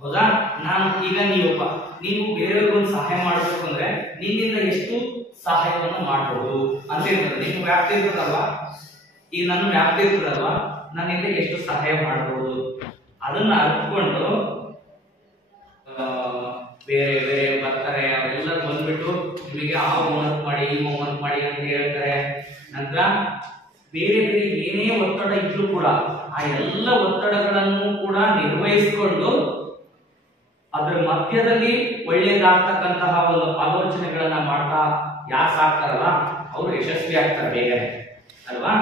ಹೌದಾ? ನಾನು ಈಗ ನೀವು ಬೇರೆಯವ್ರಿಗೊಂದು ಸಹಾಯ ಮಾಡಬೇಕು ಅಂದ್ರೆ ನಿನ್ನಿಂದ ಎಷ್ಟು ಸಹಾಯವನ್ನು ಮಾಡಬಹುದು ಅಂತ ಇರ್ತದೆ. ನಿಮ್ಮ ವ್ಯಾಪ್ತಿ ಇರ್ತದಲ್ವಾ, ಈಗ ನನ್ನ ವ್ಯಾಪ್ತಿ ಇರ್ತದಲ್ವಾ, ನನ್ನಿಂದ ಎಷ್ಟು ಸಹಾಯ ಮಾಡಬಹುದು ಅದನ್ನ ಅರ್ತ್ಕೊಂಡು ಬೇರೆ ಬೇರೆ ಬರ್ತಾರೆ, ಅವರೆಲ್ಲ ಬಂದ್ಬಿಟ್ಟು ನಿಮಗೆ ಆ ಹೋಮ್ವರ್ಕ್ ಮಾಡಿ ಈ ಹೋಮ್ವರ್ಕ್ ಮಾಡಿ ಅಂತ ಹೇಳ್ತಾರೆ. ನಂತರ ಬೇರೆ ಬೇರೆ ಏನೇ ಒತ್ತಡ ಇದ್ರೂ ಕೂಡ ಆ ಎಲ್ಲ ಒತ್ತಡಗಳನ್ನು ಕೂಡ ನಿರ್ವಹಿಸಿಕೊಂಡು ಅದ್ರ ಮಧ್ಯದಲ್ಲಿ ಒಳ್ಳೆಯದಾಗ್ತಕ್ಕಂತಹ ಒಂದು ಆಲೋಚನೆಗಳನ್ನ ಮಾಡ್ತಾ ಯಾರು ಸಾಕ್ತಾರಲ್ಲ ಅವರು ಯಶಸ್ವಿ ಆಗ್ತಾರೆ ಬೇಗನೆ, ಅಲ್ವಾ?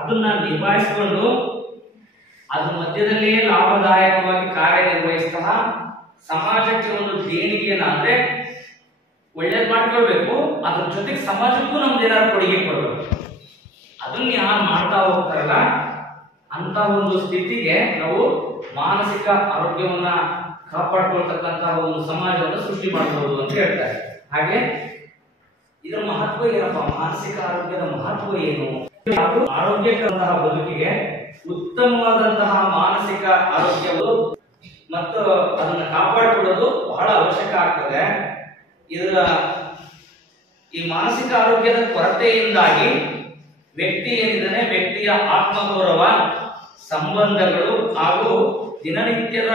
ಅದನ್ನ ನಿಭಾಯಿಸಿಕೊಂಡು ಅದ್ರ ಮಧ್ಯದಲ್ಲಿಯೇ ಲಾಭದಾಯಕವಾಗಿ ಕಾರ್ಯನಿರ್ವಹಿಸ್ತಾ ಸಮಾಜಕ್ಕೆ ಒಂದು ದೇಣಿಗೆಯನ್ನ, ಅಂದ್ರೆ ಒಳ್ಳೇದ್ ಮಾಡ್ಕೊಳ್ಬೇಕು, ಅದ್ರ ಜೊತೆಗೆ ಸಮಾಜಕ್ಕೂ ನಮ್ದು ಏನಾದ್ರು ಕೊಡುಗೆ ಕೊಡ್ಬೇಕು. ಅದನ್ನ ಯಾರು ಮಾಡ್ತಾ ಹೋಗ್ತಾರಲ್ಲ ಅಂತ ಒಂದು ಸ್ಥಿತಿಗೆ ನಾವು ಮಾನಸಿಕ ಆರೋಗ್ಯವನ್ನ ಕಾಪಾಡ್ಕೊಳ್ತಕ್ಕಂತಹ ಒಂದು ಸಮಾಜವನ್ನು ಸೃಷ್ಟಿ ಮಾಡಬಹುದು ಅಂತ ಹೇಳ್ತಾರೆ. ಹಾಗೆ ಇದರ ಮಹತ್ವ ಏನಪ್ಪಾ? ಮಾನಸಿಕ ಆರೋಗ್ಯದ ಮಹತ್ವ ಏನು? ಆರೋಗ್ಯಕರವಾದ ಬದುಕಿಗೆ ಉತ್ತಮವಾದಂತಹ ಮಾನಸಿಕ ಆರೋಗ್ಯವು ಮತ್ತು ಅದನ್ನು ಕಾಪಾಡಿಕೊಳ್ಳೋದು ಬಹಳ ಅವಶ್ಯಕ ಆಗ್ತದೆ. ಈ ಮಾನಸಿಕ ಆರೋಗ್ಯದ ಕೊರತೆಯಿಂದಾಗಿ ವ್ಯಕ್ತಿ ಏನಿದ್ದಾನೆ, ವ್ಯಕ್ತಿಯ ಆತ್ಮಗೌರವ, ಸಂಬಂಧಗಳು ಹಾಗೂ ದಿನನಿತ್ಯದ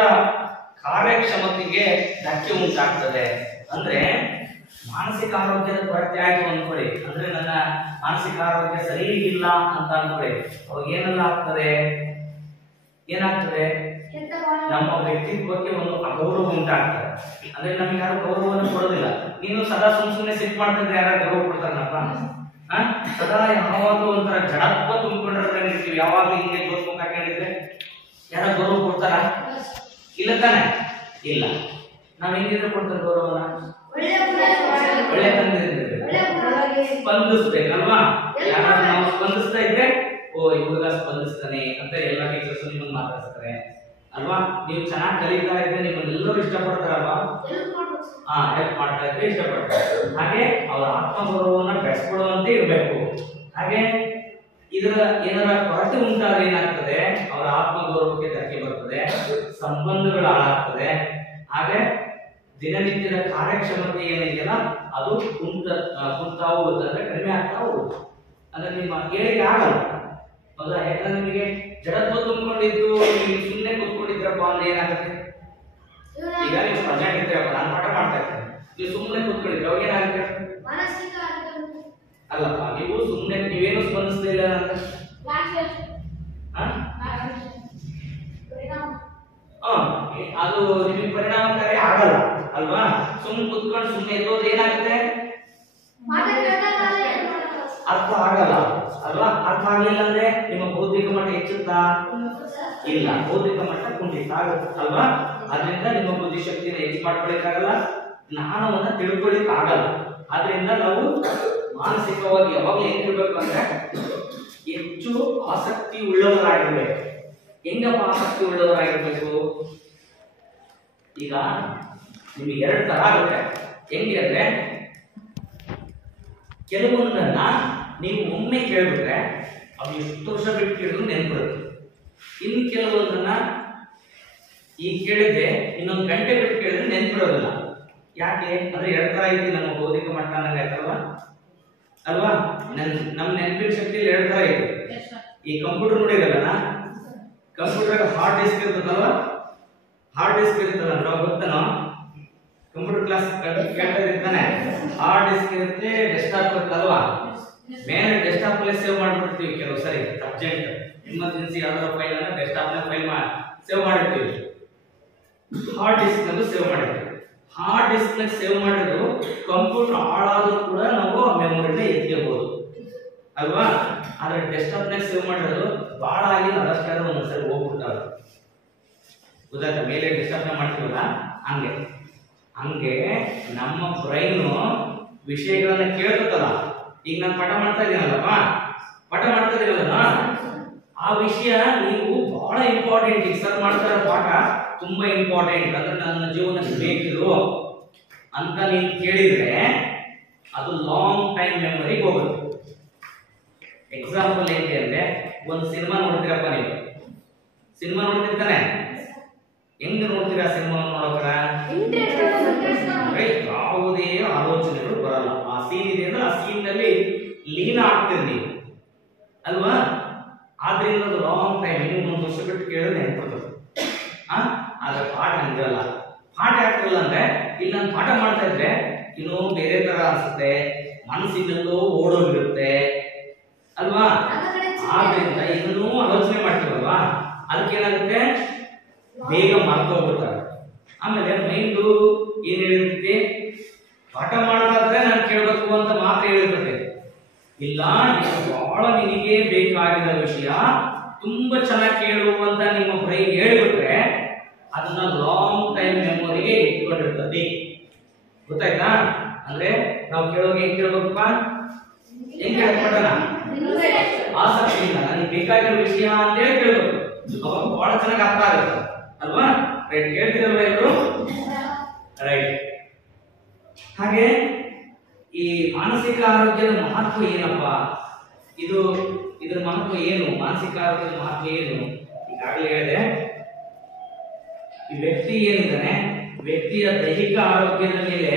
ಕಾರ್ಯಕ್ಷಮತೆಗೆ ಧಕ್ಕೆ ಉಂಟಾಗ್ತದೆ. ಅಂದ್ರೆ ಮಾನಸಿಕ ಆರೋಗ್ಯದ ಕೊರತೆ ಆಯ್ತು ಅನ್ಕೊಳ್ಳಿ, ಅಂದ್ರೆ ನನ್ನ ಮಾನಸಿಕ ಆರೋಗ್ಯ ಸರಿ ಇಲ್ಲ ಅಂತ ಅನ್ಕೊಳ್ಳಿ, ಅವಾಗ ಏನೆಲ್ಲ ಆಗ್ತದೆ? ಏನಾಗ್ತದೆ? ನಮ್ಮ ವ್ಯಕ್ತಿತ್ವಕ್ಕೆ ಒಂದು ಅಗೌರವ ಉಂಟಾಗ್ತದೆ. ಅಂದ್ರೆ ನಮ್ಗೆ ಯಾರು ಗೌರವವನ್ನು ಕೊಡೋದಿಲ್ಲ. ನೀನು ಸದಾ ಸುಮ್ಮನೆ ಸಿಟ್ ಮಾಡ್ತಿದ್ರೆ ಯಾರು ಗೌರವ ಕೊಡ್ತಾರನಪ್ಪ? ಸದಾ ಯಾವಾಗಲೂ ಒಂಥರ ಜಡತ್ವ ತುಂಬಿಕೊಂಡಿರ್ತೀವಿ, ಯಾವಾಗಲೂ ಹಿಂಗೆ ಜೋಸ್ಮುಖ ಹಾಕೊಂಡಿದ್ರೆ ಯಾರ ಗೌರವ ಕೊಡ್ತಾರ? ಇಲ್ಲ ತಾನೆ? ಇಲ್ಲ. ನಾವ್ ಹೆಂಗಿದ್ರೆ ಕೊಡ್ತಾರೆ ಗೌರವನ? ಒಳ್ಳೆ ಸ್ಪಂದಿಸ್ಬೇಕಲ್ವಾ? ಯಾರು ನಾವು ಸ್ಪಂದಿಸ್ತಾ ಇದ್ರೆ ಓ ಈ ಹುಡುಗ ಸ್ಪಂದಿಸ್ತಾನೆ ಅಂತ ಎಲ್ಲ ಟೀಚರ್ಸ್ ನಿಮ್ಮನ್ನ ಮಾತಾಡ್ತಾರೆ ಅಲ್ವಾ? ನೀವು ಚೆನ್ನಾಗಿ ಕಲಿತಾ ಇದ್ರೆ ನಿಮ್ಮನ್ನೆಲ್ಲರೂ ಇಷ್ಟಪಡ್ತಾರಲ್ವಾ? ಹೆಲ್ಪ್ ಮಾಡ್ತಾ ಇದ್ರೆ ಇಷ್ಟಪಡ್ತಾರೆ. ಹಾಗೆ ಅವರ ಆತ್ಮಗೌರವವನ್ನ ಬೆಳೆಸ್ಕೊಳ್ಳುವಂತೆ ಇರಬೇಕು. ಹಾಗೆ ಇದರ ಏನಾರ ಕೊರತೆ ಉಂಟಾದ್ರೆ ಏನಾಗ್ತದೆ? ಅವರ ಆತ್ಮಗೌರವಕ್ಕೆ ಧಕ್ಕೆ ಬರ್ತದೆ, ಸಂಬಂಧಗಳು ಹಾಳಾಗ್ತದೆ. ಹಾಗೆ ದಿನನಿತ್ಯದ ಕಾರ್ಯಕ್ಷಮತೆ ಏನಿದೆಯಲ್ಲ ಅದು ಕುಂತಾ ಹೋಗುತ್ತೆ, ಅಂದ್ರೆ ಕಡಿಮೆ ಆಗ್ತಾ ಹೋಗುತ್ತೆ, ಅಂದ್ರೆ ನಿಮ್ಮ ಏಳಿಗೆ ಆಗಲ್ಲ. ಹೌದಾ? ಯಾಕಂದ್ರೆ ನಿಮಗೆ ಜಡತ್ವ ತುಂಬಿಕೊಂಡಿದ್ದು ನೀವು ಸುಮ್ಮನೆ ಕೂತ್ಕೊಂಡಿದ್ರಪ್ಪ ಅಂದ್ರೆ ಏನಾಗುತ್ತೆ? ಈಗ ನೀವು ಪ್ರೆಸೆಂಟ್ ಇದ್ದೀರಪ್ಪ, ನಾನು ಪಾಠ ಮಾಡ್ತಾ ಇರ್ತೇನೆ, ನೀವು ಸುಮ್ಮನೆ ಕೂತ್ಕೊಂಡಿದ್ರೆ ಅವಾಗ ಏನಾಗುತ್ತೆ? ಅಲ್ಲಪ್ಪ, ನೀವು ಸುಮ್ಮನೆ ನೀವೇನು ಸ್ಪಂದಿಸಲಿಲ್ಲ ಅಂತ ಅದು ನಿಮಗೆ ಪರಿಣಾಮಕಾರಿ ಆಗಲ್ಲ ಅಲ್ವಾ? ಸುಮ್ಮನೆ ಕುತ್ಕೊಂಡು ಸುಮ್ಮನೆ ಇರೋದು ಏನಾಗುತ್ತೆ? ಅರ್ಥ ಆಗಲ್ಲ ಅಲ್ವಾ? ಅರ್ಥ ಆಗ್ಲಿಲ್ಲ ಅಂದ್ರೆ ನಿಮ್ಮ ಬೌದ್ಧಿಕ ಮಟ್ಟ ಹೆಚ್ಚುತ್ತಾ? ಇಲ್ಲ, ಬೌದ್ಧಿಕ ಮಟ್ಟ ಕುಂಠಿತ ಆಗುತ್ತೆ ಅಲ್ವಾ? ಅದರಿಂದ ನಿಮ್ಮ ಬುದ್ಧಿಶಕ್ತಿಯನ್ನು ಹೆಚ್ಚು ಮಾಡ್ಕೊಳಿಕ್ಕಾಗಲ್ಲ, ಜ್ಞಾನವನ್ನ ತಿಳ್ಕೊಳಿಕ್ ಆಗಲ್ಲ. ಆದ್ರಿಂದ ನಾವು ಮಾನಸಿಕವಾಗಿ ಯಾವಾಗಲೂ ಏನಿರ್ಬೇಕು ಅಂದ್ರೆ ಹೆಚ್ಚು ಆಸಕ್ತಿ ಉಳ್ಳವರಾಗಿರ್ಬೇಕು. ಹೆಂಗಪ್ಪ ಆಸಕ್ತಿ ಉಳ್ಳವರಾಗಿರ್ಬೇಕು? ಈಗ ನಿಮಗೆ ಎರಡು ತರ ಆಗುತ್ತೆ. ಹೆಂಗೆ ಅಂದ್ರೆ, ಕೆಲವೊಂದನ್ನ ನೀವು ಒಮ್ಮೆ ಕೇಳ್ಬಿಟ್ರೆ ಅದು ಎಷ್ಟು ವರ್ಷ ಬಿಟ್ಟು ಕೇಳಿದ್ರು ನೆನ್ಪಿಡುತ್ತೆ. ಇನ್ನು ಕೆಲವೊಂದನ್ನ ಈಗ ಕೇಳಿದ್ರೆ ಇನ್ನೊಂದು ಗಂಟೆ ಬಿಟ್ಟು ಕೇಳಿದ್ರೆ ನೆನ್ಪಿಡೋದಿಲ್ಲ. ಯಾಕೆ ಅಂದ್ರೆ ಎರಡು ತರ ಐತಿ ನಮ್ಮ ಬೌದ್ಧಿಕ ಮಟ್ಟ ಅನ್ನಂಗೆ ಆಯ್ತಲ್ವಾ ಅಲ್ವಾ? ನಮ್ಮ ನೆನಪಿನ ಶಕ್ತಿಯಲ್ಲಿ ಎರಡು ತರ ಇದೆ. ಈ ಕಂಪ್ಯೂಟರ್ ನೋಡಿರಲ್ಲ, ಕಂಪ್ಯೂಟರ್ ಹಾರ್ಡ್ ಡಿಸ್ಕ್ ಇರ್ತದಲ್ವಾ? ಹಾರ್ಡ್ ಡಿಸ್ಕ್ ಇರ್ತದ ನಾವು ಗೊತ್ತನೋ? ಕಂಪ್ಯೂಟರ್ ಕ್ಲಾಸ್ ಕೇಳ್ತಾ ಇರ್ತಾನೆ, ಹಾರ್ಡ್ ಡಿಸ್ಕ್ ಇರುತ್ತೆ, ಡೆಸ್ಕ್ಟಾಪ್ ಇರುತ್ತಲ್ವಾ? ಮೇಲೆ ಡೆಸ್ಕ್ಟಾಪ್ ಅಲ್ಲೇ ಸೇವ್ ಮಾಡ್ಬಿಡ್ತೀವಿ ಕೆಲವು ಸರಿ, ಅರ್ಜೆಂಟ್ ಎಮರ್ಜೆನ್ಸಿ ಯಾವ್ದಾರ ಫೈಲ್ ಅನ್ನ ಡೆಸ್ಕ್ಟಾಪ್ ನ ಫೈಲ್ ಸೇವ್ ಮಾಡಿರ್ತೀವಿ. ಹಾರ್ಡ್ ಡಿಸ್ಕ್ ನಲ್ಲೂ ಸೇವ್ ಮಾಡಿರ್ತೀವಿ. ಹಾರ್ಡ್ ಡಿಸ್ಕ್ ನ ಸೇವ್ ಮಾಡಿದ್ರು ಕಂಪ್ಯೂಟರ್ ಹಾಳಾದ್ರೂ ಕೂಡ ನಾವು ಆ ಮೆಮೊರಿನ ಎತ್ಕೋಬಹುದು ಅಲ್ವಾ? ಆದ್ರೆ ಡೆಸ್ಕ್ಟಾಪ್ ನ ಸೇವ್ ಮಾಡಿರೋದು ಬಹಳ ಆಗಿ ಅದಕ್ಕೆ ಒಂದೊಂದ್ಸರಿ ಹೋಗ್ಬಿಡ್ತಾವೆ. ಗೊತ್ತಾಯ್ತಾ? ಮೇಲೆ ಡೆಸ್ಕ್ಟಾಪ್ ನ ಮಾಡ್ತೀವಲ್ಲ ಹಂಗೆ ಹಂಗೆ ನಮ್ಮ ಬ್ರೈನು ವಿಷಯಗಳನ್ನ ಕೇಳ್ತಲ್ಲ. ಈಗ ನಾನು ಪಾಠ ಮಾಡ್ತಾ ಇದ್ದೀನಲ್ಲಪ್ಪ, ಪಾಠ ಮಾಡ್ತಾ ಇದೀನಲ್ಲ, ಆ ವಿಷಯ ನೀವು ಬಹಳ ಇಂಪಾರ್ಟೆಂಟ್. ಈಗ ಸರ್ ಮಾಡ್ತಾರ ಪಾಠ ತುಂಬಾ ಇಂಪಾರ್ಟೆಂಟ್, ಅಂದ್ರೆ ನನ್ನ ಜೀವನಕ್ಕೆ ಬೇಕಿರು ಅಂತ ನೀನು ಕೇಳಿದ್ರೆ ಅದು ಲಾಂಗ್ ಟೈಮ್ ಮೆಮೊರಿಗೆ ಹೋಗುತ್ತೆ. ಎಕ್ಸಾಂಪಲ್ ಹೇಗೆ ಅಂದ್ರೆ, ಒಂದು ಸಿನಿಮಾ ನೋಡ್ತೀರಪ್ಪ, ನೀವು ಸಿನಿಮಾ ನೋಡ್ತಿರ್ತಾನೆ, ಹೆಂಗ್ ನೋಡ್ತೀರಾ ಸಿನಿಮಾ ನೋಡೋಕ್ರ? ಯಾವುದೇ ಆಲೋಚನೆಗಳು ಬರಲ್ಲ. ಆ ಸೀನ್ ಇದೆ ಅಂದ್ರೆ ಆ ಸೀನ್ ನಲ್ಲಿ ಲೀನ ಆಗ್ತೀರಿ ನೀವು ಅಲ್ವಾ? ಆದ್ರಿಂದ ಅದು ಲಾಂಗ್ ಟೈಮ್, ಇನ್ನೂ ಒಂದು ವರ್ಷ ಬಿಟ್ಟು ಕೇಳಿದ್ರೆ ನೆನಪುತ್ತದೆ. ಆದ್ರೆ ಪಾಠ ಹಂಗಿರಲ್ಲ. ಪಾಠ ಯಾಕಿರಲ್ಲ ಅಂದ್ರೆ, ಇಲ್ಲಿ ನಾನು ಪಾಠ ಮಾಡ್ತಾ ಇದ್ರೆ ಇನ್ನೂ ಬೇರೆ ತರ ಅನ್ಸುತ್ತೆ, ಮನಸ್ಸಿನಲ್ಲೂ ಓಡೋಗಿರುತ್ತೆ ಅಲ್ವಾ? ಆದ್ರಿಂದ ಇನ್ನೂ ಆಲೋಚನೆ ಮಾಡ್ತೀವಲ್ವಾ, ಅದಕ್ಕೇನಾಗುತ್ತೆ? ಬೇಗ ಮರ್ತೋಗ್ಬಿಡ್ತಾರೆ. ಆಮೇಲೆ ಮೈಂಡು ಏನ್ ಹೇಳಿರ್ತೈತಿ? ಪಾಠ ಮಾಡಬಾರ್ದ್ರೆ ನಾನು ಕೇಳಬೇಕು ಅಂತ ಮಾತ್ರ ಹೇಳಿರ್ತದೆ. ಇಲ್ಲ, ಬಹಳ ನಿನಗೆ ಬೇಕಾಗಿರೋ ವಿಷಯ ತುಂಬಾ ಚೆನ್ನಾಗಿ ಕೇಳುವಂತ ನಿಮ್ಮ ಬ್ರೈನ್ ಹೇಳಿಬಿಟ್ರೆ ಅದನ್ನ ಲಾಂಗ್ ಟೈಮ್ ಮೆಮೊರಿಗೆ ಇಟ್ಕೊಂಡಿರ್ತದೆ. ಗೊತ್ತಾಯ್ತಾ? ಅಂದ್ರೆ ನಾವು ಕೇಳೋಕೆ ಹೆಂಗ್ ಕೇಳ್ಬೇಕಪ್ಪ? ಹೆಂಗ್ ಕೇಳ್ಕೊಟ್ಟಣ? ಆಸಕ್ತಿಯಿಂದ ನನಗೆ ಬೇಕಾಗಿರೋ ವಿಷಯ ಅಂತ ಹೇಳಿ ಕೇಳ್ಬೇಕು. ಅವಾಗ ಬಹಳ ಚೆನ್ನಾಗಿ ಅರ್ಥ ಆಗುತ್ತೆ ಅಲ್ವಾ? ರೈಟ್, ಕೇಳ್ತಿರಲ್ವ ಎಲ್ಲರೂ? ರೈಟ್. ಹಾಗೆ ಈ ಮಾನಸಿಕ ಆರೋಗ್ಯದ ಮಹತ್ವ ಏನಪ್ಪ? ಇದರ ಮಹತ್ವ ಏನು? ಮಾನಸಿಕ ಆರೋಗ್ಯದ ಮಹತ್ವ ಏನು? ಈಗಾಗಲೇ ಹೇಳಿದೆ. ಈ ವ್ಯಕ್ತಿ ಏನಿದ್ದಾನೆ, ವ್ಯಕ್ತಿಯ ದೈಹಿಕ ಆರೋಗ್ಯದ ಮೇಲೆ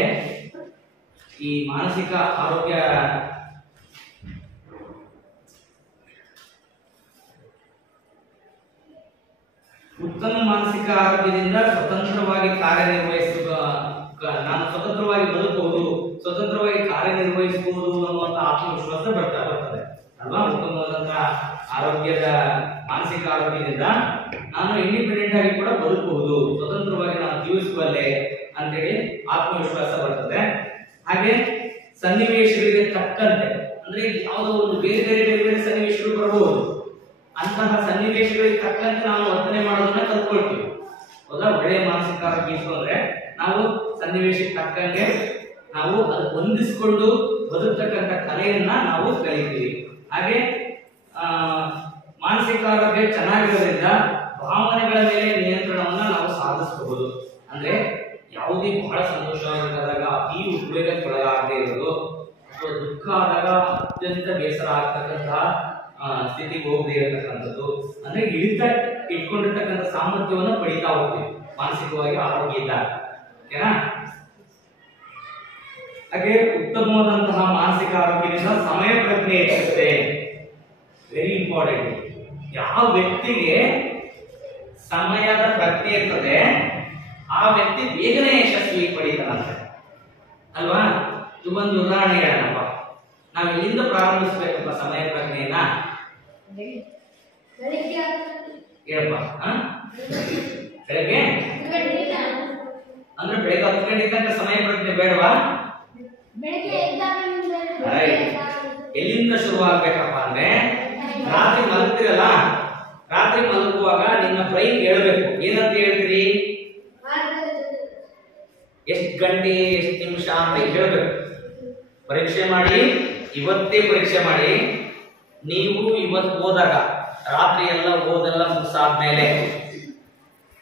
ಈ ಮಾನಸಿಕ ಆರೋಗ್ಯ ಉತ್ತಮ ಮಾನಸಿಕ ಆರೋಗ್ಯದಿಂದ ಸ್ವತಂತ್ರವಾಗಿ ನಾನು ಸ್ವತಂತ್ರವಾಗಿ ಬದುಕಬಹುದು, ಸ್ವತಂತ್ರವಾಗಿ ಕಾರ್ಯನಿರ್ವಹಿಸಬಹುದು ಅನ್ನುವಂತ ಆತ್ಮವಿಶ್ವಾಸ ಬರ್ತದೆ ಅಲ್ವಾ? ಉತ್ತಮವಾದಂತಹ ಆರೋಗ್ಯದ ಮಾನಸಿಕ ಆರೋಗ್ಯದಿಂದ ನಾನು ಇಂಡಿಪೆಂಡೆಂಟ್ ಆಗಿ ಕೂಡ ಬದುಕಬಹುದು, ಸ್ವತಂತ್ರವಾಗಿ ನಾನು ಜೀವಿಸಬಲ್ಲೆ ಅಂತೇಳಿ ಆತ್ಮವಿಶ್ವಾಸ ಬರ್ತದೆ. ಹಾಗೆ ಸನ್ನಿವೇಶಗಳಿಗೆ ತಕ್ಕಂತೆ, ಅಂದ್ರೆ ಯಾವುದೋ ಒಂದು ಬೇರೆ ಸನ್ನಿವೇಶಗಳು ಬರಬಹುದು, ಅಂತಹ ಸನ್ನಿವೇಶಗಳಿಗೆ ತಕ್ಕಂತೆ ನಾವು ವರ್ತನೆ ಮಾಡೋದನ್ನ ಕಲ್ತ್ಕೊಳ್ತೀವಿ. ಹೌದಾ? ಒಳ್ಳೆಯ ಮಾನಸಿಕ ಆರೋಗ್ಯ ಇತ್ತು ಅಂದ್ರೆ ನಾವು ಸನ್ನಿವೇಶಕ್ಕೆ ತಕ್ಕಂಗೆ ನಾವು ಅದಕ್ಕೆ ಹೊಂದಿಸಿಕೊಂಡು ಬದುಕ್ತಕ್ಕಂಥ ಕಲೆಯನ್ನ ನಾವು ಕಲಿತೀವಿ. ಹಾಗೆ ಮಾನಸಿಕ ಆರೋಗ್ಯ ಚೆನ್ನಾಗಿರೋದ್ರಿಂದ ಭಾವನೆಗಳ ಮೇಲೆ ನಿಯಂತ್ರಣವನ್ನ ನಾವು ಸಾಧಿಸಬಹುದು. ಅಂದ್ರೆ ಯಾವುದೇ ಬಹಳ ಸಂತೋಷವಾಗಿದ್ದಾಗ ಅತಿ ಉದ್ವೇಗಕ್ಕೊಳಗಾಗದೇ ಇರೋದು, ಅಥವಾ ದುಃಖ ಆದಾಗ ಅತ್ಯಂತ ಬೇಸರ ಆಗ್ತಕ್ಕಂತಹ ಸ್ಥಿತಿಗೆ ಹೋಗದೆ ಇರತಕ್ಕಂಥದ್ದು, ಅಂದ್ರೆ ಇಳಿತ ಇಟ್ಕೊಂಡಿರ್ತಕ್ಕಂಥ ಸಾಮರ್ಥ್ಯವನ್ನು ಪಡಿತಾ ಹೋಗ್ತೀವಿ. ಮಾನಸಿಕವಾಗಿ ಆರೋಗ್ಯ ಇಲ್ಲ. ಓಕೆನಾ? ಹಾಗೆ ಉತ್ತಮವಾದಂತಹ ಮಾನಸಿಕ ಆರೋಗ್ಯದಿಂದ ಸಮಯ ಪ್ರಜ್ಞೆ ಹೆಚ್ಚುತ್ತೆ. Very important. ಯಾವ ವ್ಯಕ್ತಿಗೆ ಸಮಯದ ಪ್ರಜ್ಞೆ ಇರ್ತದೆ ಆ ವ್ಯಕ್ತಿ ಬೇಗನೆ ಯಶಸ್ವಿ ಪಡೀತಾನಂತೆ ಅಲ್ವಾ? ಇದೊಂದು ಉದಾಹರಣೆ ಹೇಳೋಣಪ್ಪ. ನಾವು ಎಲ್ಲಿಂದ ಪ್ರಾರಂಭಿಸಬೇಕಪ್ಪ ಸಮಯ ಪ್ರಜ್ಞೆಯನ್ನ? ಹೇಳಪ್ಪ. ಬೆಳಗ್ಗೆ ಅಂದ್ರೆ ಬೆಳಗ್ಗೆ 10 ಗಂಟೆ ತನಕ ಸಮಯ ಪ್ರಜ್ಞೆ ಬೇಡವಾ? ಎಲ್ಲಿಂದ ಶುರು ಆಗ್ಬೇಕಪ್ಪ ಅಂದ್ರೆ ರಾತ್ರಿ ಮಲಗ್ತಿರಲ್ಲ, ರಾತ್ರಿ ಮಲಗುವಾಗ ನಿನ್ನ ಬ್ರೈನ್ ಹೇಳ್ಬೇಕು. ಏನಂತ ಹೇಳ್ತೀರಿ? ಎಷ್ಟು ಗಂಟೆ ಎಷ್ಟು ನಿಮಿಷ ಅಂತ ಹೇಳ್ಬೇಕು. ಪರೀಕ್ಷೆ ಮಾಡಿ, ಇವತ್ತೇ ಪರೀಕ್ಷೆ ಮಾಡಿ. ನೀವು ಇವತ್ತು ಹೋದಾಗ ರಾತ್ರಿ ಎಲ್ಲ ಓದೆಲ್ಲ ಮುಗಿಸಾದ್ಮೇಲೆ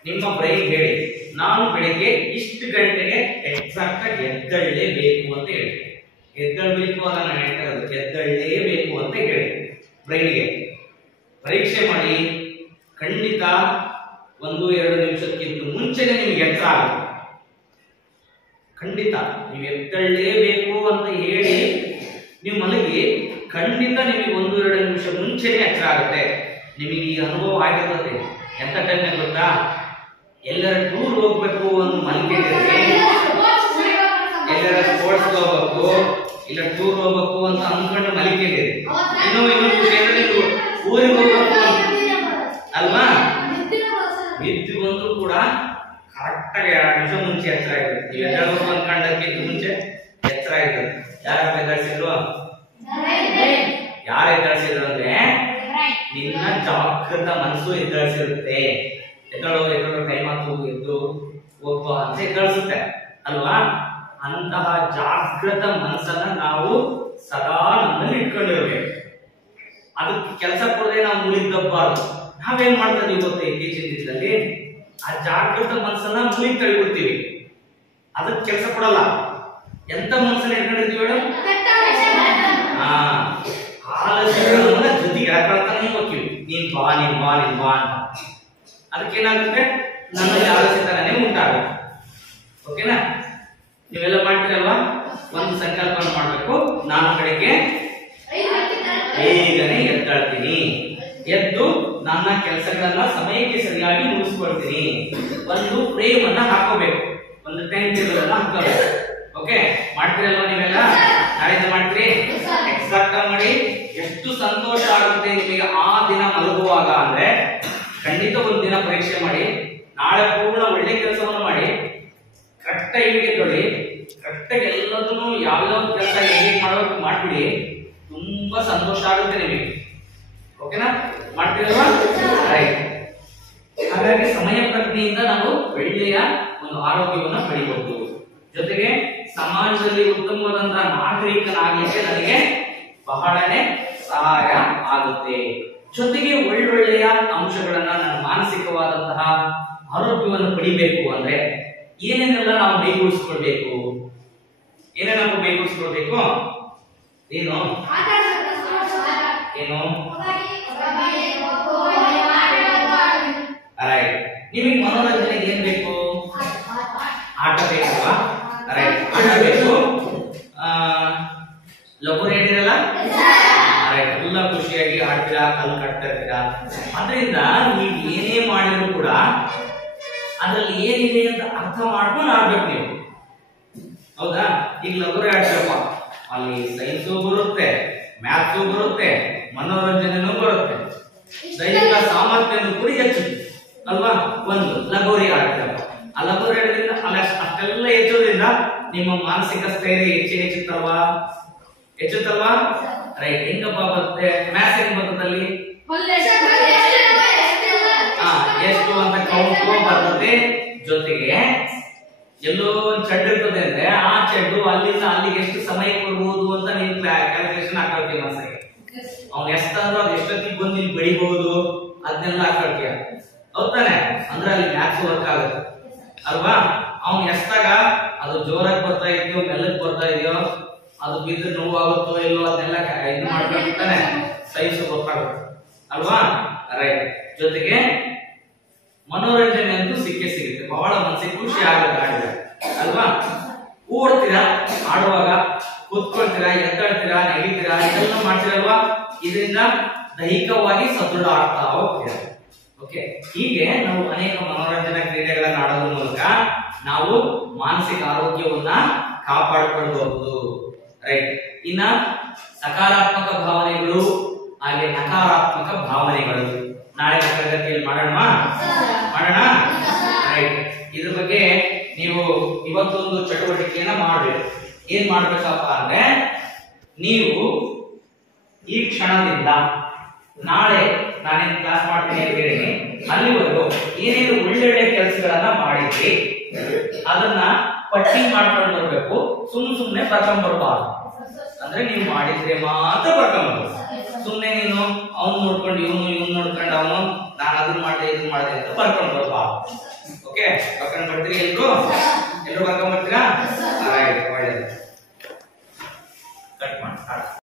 ನಿಮ್ಮ ಬ್ರೈನ್ ಹೇಳಿ, ನಾನು ಬೆಳಿಗ್ಗೆ ಇಷ್ಟು ಗಂಟೆಗೆ ಎಕ್ಸಾಕ್ಟ್ ಆಗಿ ಎದ್ದೇಳಲೇಬೇಕು ಅಂತ ಹೇಳಿ. ಎದ್ದೇಳಬೇಕು ಅಂತ ನಾನು ಹೇಳ್ತಾ ಇರೋದು, ಎದ್ದೇಳಲೇಬೇಕು ಅಂತ ಹೇಳಿ ಬ್ರೈನ್ಗೆ. ಪರೀಕ್ಷೆ ಮಾಡಿ, ಖಂಡಿತ 1-2 ನಿಮಿಷಕ್ಕಿಂತ ಮುಂಚೆನೆ ನಿಮ್ಗೆ ಎಚ್ಚರ ಆಗುತ್ತೆ. ಖಂಡಿತ ನೀವು ಎದ್ದೇಳಲೇಬೇಕು ಅಂತ ಹೇಳಿ ನೀವು ಮಲಗಿ, ಖಂಡಿತ ನಿಮಗೆ 1-2 ನಿಮಿಷ ಮುಂಚೆನೆ ಎಚ್ಚರ ಆಗುತ್ತೆ. ನಿಮಗೆ ಈ ಅನುಭವ ಆಗಿರ್ತದೆ. ಎಂತ ಟೈಮ್ ಗೊತ್ತಾ? ಎಲ್ಲರ ಟೂರ್ ಹೋಗ್ಬೇಕು ಅಂತ ಮಲ್ಕೊಂಡಿದ್ರೆ, ಎಲ್ಲರ ಸ್ಪೋರ್ಟ್ಸ್ ಹೋಗ್ಬೇಕು ಇಲ್ಲ ಟೂರ್ ಹೋಗ್ಬೇಕು ಅಂತ ಅನ್ಕೊಂಡು ಮಲ್ಕೊಂಡಿರಿ. ಇನ್ನೊಂದು ಖುಷಿ ಅಂದ್ರೆ ನೀವು ಊರಿಗೆ ಹೋಗ್ಬೇಕು ಅಲ್ವಾ? ನಿದ್ದೆ ಬಂದ್ರು ಕೂಡ ಕರೆಕ್ಟ್ ಆಗಿ 2 ನಿಮಿಷ ಮುಂಚೆ ಎಚ್ಚರ ಆಗಿರುತ್ತೆ. ನೀವು ಎದ್ದೇಳಬೇಕು ಅನ್ಕೊಂಡಕ್ಕಿಂತ ಮುಂಚೆ ಎಚ್ಚರ ಆಗಿರುತ್ತೆ. ಯಾರು ಎದ್ದೇಳಿಸಿದ್ರು? ಯಾರು ಎದ್ದೇಳಿಸಿದ್ರು ಅಂದ್ರೆ ನಿನ್ನ ಜಾಗೃತ ಮನಸ್ಸು ಎದ್ದೇಳಿಸಿರುತ್ತೆ. ಎದ್ದೇಳೋ ಟೈಮ್ ಆಯ್ತು, ಎದ್ದು ಹೋಗ್ತು ಅಂತ ಎದ್ದೇಳಿಸುತ್ತೆ ಅಲ್ವಾ? ಅಂತಹ ಜಾಗೃತ ಮನಸ್ಸನ್ನ ನಾವು ಸದಾ ನಮ್ಮಲ್ಲಿ ಇಟ್ಕೊಂಡಿರ್ಬೇಕು. ಅದಕ್ಕೆ ಕೆಲಸ ಕೊಡದೆ ನಾವು ಮುಳಿದಬ್ಬಾರ್ದು. ನಾವೇನ್ ಮಾಡ್ತಾ ಇದೀವಿ ಗೊತ್ತಾ? ಇತ್ತೀಚಿನ ದಿನದಲ್ಲಿ ಆ ಜಾಗೃತ ಮನಸ್ಸನ್ನ ಮುಳಿಗೆ ತಳ್ಳಿಬಿಡ್ತೀವಿ. ಅದಕ್ಕೆ ಕೆಲಸ ಕೊಡಲ್ಲ. ಎಂತ ಮನಸ್ಸನ್ನ ಇಟ್ಕೊಂಡಿರ್ತೀವಿ ಮೇಡಮ್? ಆಲಸ್ಯಗಳನ್ನ ಜೊತೆಗೆ ಎಳ್ಕೊಳ್ತಾನೆ ಹೋಗ್ತೀವಿ. ನೀನ್ ಬಾ ಅಂತ. ಅದಕ್ಕೇನಾಗುತ್ತೆ? ನನ್ನಲ್ಲಿ ಆಲಸ್ಯತನೇ ಉಂಟಾಗುತ್ತೆ. ಓಕೆನಾ? ನೀವೆಲ್ಲ ಮಾಡ್ತೀರಲ್ವಾ? ಒಂದು ಸಂಕಲ್ಪನ ಮಾಡ್ಬೇಕು. ನಾನು ಬೆಳಿಗ್ಗೆ ಬೇಗನೆ ಎದ್ದೇಳ್ತೀನಿ, ಎದ್ದು ನನ್ನ ಕೆಲಸಗಳನ್ನ ಸಮಯಕ್ಕೆ ಸರಿಯಾಗಿ ಮುಗಿಸ್ಕೊಳ್ತೀನಿ. ಒಂದು ಫ್ರೇಮ್ ಅನ್ನ ಹಾಕೋಬೇಕು, ಒಂದು ಟೈಮ್ ಟೇಬಲ್ ಅನ್ನ ಹಾಕೋಬೇಕು. ಓಕೆ, ಮಾಡ್ತೀರಲ್ವಾ ನೀವೆಲ್ಲ? ನಾಳೆಯಿಂದ ಮಾಡ್ತೀರಿ? ಎಕ್ಸಾಕ್ಟ್ ಆಗಿ ಮಾಡಿ. ಎಷ್ಟು ಸಂತೋಷ ಆಗುತ್ತೆ ನಿಮಗೆ ಆ ದಿನ ಮಲಗುವಾಗ ಅಂದ್ರೆ, ಖಂಡಿತ ಒಂದು ದಿನ ಪರೀಕ್ಷೆ ಮಾಡಿ, ನಾಳೆ ಪೂರ್ಣ ಒಳ್ಳೆ ಕೆಲಸವನ್ನು ಮಾಡಿ, ಕರೆಕ್ಟ್ ಟೈಮಿಗೆ ತೊಳಿ, ಕರೆಕ್ಟ್ ಆಗಿ ಎಲ್ಲದನ್ನು ಯಾವ್ಯಾವ ಕೆಲಸ ಹೇಗೆ ಮಾಡೋಕೆ ಮಾಡ್ಬಿಡಿ. ತುಂಬಾ ಸಂತೋಷ ಆಗುತ್ತೆ ನಿಮಗೆ. ಓಕೆನಾ? ಮಾಡ್ತೀರಲ್ವಾ? ರೈಟ್. ಹಾಗಾಗಿ ಸಮಯ ಪ್ರಜ್ಞೆಯಿಂದ ನಾವು ಒಳ್ಳೆಯ ಒಂದು ಆರೋಗ್ಯವನ್ನು ಪಡಿಬಹುದು. ಜೊತೆಗೆ ಸಮಾಜದಲ್ಲಿ ಉತ್ತಮವಾದಂತಹ ನಾಗರಿಕನಾಗಲಿಕ್ಕೆ ನನಗೆ ಬಹಳನೇ ಸಹಾಯ ಆಗುತ್ತೆ. ಜೊತೆಗೆ ಒಳ್ಳೊಳ್ಳೆಯ ಅಂಶಗಳನ್ನ ನನ್ನ ಮಾನಸಿಕವಾದಂತಹ ಆರೋಗ್ಯವನ್ನು ಪಡಿಬೇಕು ಅಂದ್ರೆ ಏನೇನೆಲ್ಲ ನಾವು ಬೇಗೂಡಿಸ್ಕೊಳ್ಬೇಕು? ಏನೇನಪ್ಪ ಬೇಗೂಡಿಸ್ಕೊಳ್ಬೇಕು? ಏನು ರೈಟ್. ನಿಮಗೆ ಮನೋರಂಜನೆಗೆ ಏನ್ ಬೇಕು? ಆಟ ಬೇಕಲ್ವಾ? ರೈಟ್, ಆಟ ಬೇಕು. ಲಘು ಹೇಳಿರಲ್ಲ? ರೈಟ್, ಎಲ್ಲ ಖುಷಿಯಾಗಿ ಆಡ್ತೀರಾ, ಕಲ್ಲು ಕಟ್ತಾ ಇರ್ತೀರಾ. ಅದರಿಂದ ನೀವು ಏನೇ ಮಾಡಿದ್ರು ಕೂಡ ಅದ್ರಲ್ಲಿ ಏನಿದೆ ಅಂತ ಅರ್ಥ ಮಾಡ್ಕೊಂಡು ಆಡ್ಬೇಕು ನೀವು. ಹೌದಾ? ಈಗ ಲಗೋರಿ ಆಡ್ತೀರಪ್ಪ, ಅಲ್ಲಿ ಸೈನ್ಸು ಬರುತ್ತೆ, ಮ್ಯಾಥ್ಸು ಬರುತ್ತೆ, ಮನೋರಂಜನೆನೂ ಬರುತ್ತೆ, ದೈಹಿಕ ಸಾಮರ್ಥ್ಯನೂ ಕೂಡ ಹೆಚ್ಚುತ್ತೆ ಅಲ್ವಾ? ಒಂದು ಲಗೋರಿ ಆಡ್ತೀರಪ್ಪ, ಆ ಲಗೋರಿ ಆಡೋದ್ರಿಂದ ಅಷ್ಟೆಲ್ಲ ಹೆಚ್ಚೋದ್ರಿಂದ ನಿಮ್ಮ ಮಾನಸಿಕ ಸ್ಥೈರ್ಯ ಹೆಚ್ಚುತ್ತಲ್ವಾ? ರೈಟ್. ಹೆಂಗಪ್ಪ ಬರುತ್ತೆ? ಮ್ಯಾಥ್ಸ್ ಹೆಂಗ್ ಬರ್ತದಲ್ಲಿ? ಎಷ್ಟು ಅಂತ ಕೌಂಟ್ ಬರ್ತದೆ. ಜೊತೆಗೆ ಎಲ್ಲೋ ಒಂದು ಚೆಂಡು ಇರ್ತದೆ ಅಂದ್ರೆ ಆ ಚೆಂಡು ಅಲ್ಲಿಂದ ಅಲ್ಲಿಗೆ ಎಷ್ಟು ಸಮಯ ಕೊಡ್ಬೋದು ಅಂತ ನೀನ್ ಕ್ಯಾಲ್ಕುಲೇಷನ್ ಹಾಕೊಳ್ತೀವಿ ಮನಸ್ಸಿಗೆ. ಅವ್ನು ಎಷ್ಟಂದ್ರೆ ಅದು ಎಷ್ಟೊತ್ತಿಗೆ ಬಂದು ಇಲ್ಲಿ ಬೆಳಿಬಹುದು ಅದನ್ನೆಲ್ಲ ಹಾಕೊಳ್ತೀಯ. ಹೌದಾನೆ? ಅಂದ್ರೆ ಅಲ್ಲಿ ಮ್ಯಾಥ್ಸ್ ವರ್ಕ್ ಆಗುತ್ತೆ ಅಲ್ವಾ? ಅವ್ನು ಎಷ್ಟಾಗ ಅದು ಜೋರಾಗಿ ಬರ್ತಾ ಇದೆಯೋ ಮೆಲ್ಲಕ್ಕೆ ಬರ್ತಾ ಇದೆಯೋ, ಅದು ಬಿದ್ದು ನೋವಾಗುತ್ತೋ ಇಲ್ಲೋ ಅದನ್ನೆಲ್ಲ ಇದು ಮಾಡ್ಕೊಂಡಿರ್ತಾನೆ, ಸೈನ್ಸ್ ಗೊತ್ತಾಗುತ್ತೆ ಅಲ್ವಾ? ರೈಟ್. ಜೊತೆಗೆ ಮನೋರಂಜನೆ ಅಂತೂ ಸಿಕ್ಕೇ ಸಿಗುತ್ತೆ. ಬಹಳ ಮನಸ್ಸಿಗೆ ಖುಷಿ ಆಗುತ್ತೆ ಆಡಿದ್ರೆ ಅಲ್ವಾ. ಓಡ್ತೀರಾ ಆಡುವಾಗ, ಕೂತ್ಕೊಳ್ತೀರಾ, ಎದ್ದಾಡ್ತೀರಾ, ನೆಗಿತೀರಾ, ಇದೆಲ್ಲ ಮಾಡ್ತೀರಲ್ವಾ. ಇದರಿಂದ ದೈಹಿಕವಾಗಿ ಸದೃಢ ಆಗ್ತಾ ಹೋಗ್ತೀರಾ. ಓಕೆ, ಹೀಗೆ ನಾವು ಅನೇಕ ಮನೋರಂಜನಾ ಕ್ರೀಡೆಗಳನ್ನ ಆಡೋದ್ರ ಮೂಲಕ ನಾವು ಮಾನಸಿಕ ಆರೋಗ್ಯವನ್ನ ಕಾಪಾಡಿಕೊಳ್ಳಬಹುದು. ರೈಟ್. ಇನ್ನ ಸಕಾರಾತ್ಮಕ ಭಾವನೆಗಳು ಹಾಗೆ ನಕಾರಾತ್ಮಕ ಭಾವನೆಗಳು ನಾಳೆ ತರಗತಿಯಲ್ಲಿ ಮಾಡೋಣ. ರೈಟ್. ಇದ್ರ ಬಗ್ಗೆ ನೀವು ಇವತ್ತೊಂದು ಚಟುವಟಿಕೆಯನ್ನ ಮಾಡಬೇಕು. ಏನ್ ಮಾಡ್ಬೇಕಪ್ಪ ಅಂದ್ರೆ, ನೀವು ಈ ಕ್ಷಣದಿಂದ ನಾಳೆ ನಾನೇನ್ ಕ್ಲಾಸ್ ಮಾಡ್ತೀನಿ ಅಂತ ಹೇಳಿ ಅಲ್ಲಿವರೆಗೂ ಏನೇನು ಒಳ್ಳೊಳ್ಳೆ ಕೆಲಸಗಳನ್ನ ಮಾಡಿದ್ರಿ ಅದನ್ನ ಪಟ್ಟಿ ಮಾಡ್ಕೊಂಡು ಬರ್ಬೇಕು. ಸುಮ್ನೆ ಬರ್ಕೊಂಡ್ ಬರ್ಬಾರ್ದು. ಅಂದ್ರೆ ನೀವು ಮಾಡಿದ್ರೆ ಮಾತ್ರ ಬರ್ಕೊಂಡ್ ಬರ್ಬೇಕು. ಸುಮ್ನೆ ನೀನು ಅವ್ನು ನೋಡ್ಕೊಂಡು ಇವನು ನೋಡ್ಕೊಂಡು ಅವನು ನಾನು ಅದನ್ನ ಮಾಡಿದೆ ಇದನ್ನ ಮಾಡಿದೆ ಅಂತ ಬರ್ಕೊಂಡ್ ಬರ್ಬಾರ್ದು. ಓಕೆ, ಬರ್ಕೊಂಡ್ ಬರ್ತೀರಿ ಎಲ್ರು ಬರ್ಕೊಂಡ್ ಬರ್ತೀರಾ? ಒಳ್ಳೇದು. ಕಟ್ ಮಾಡಿ.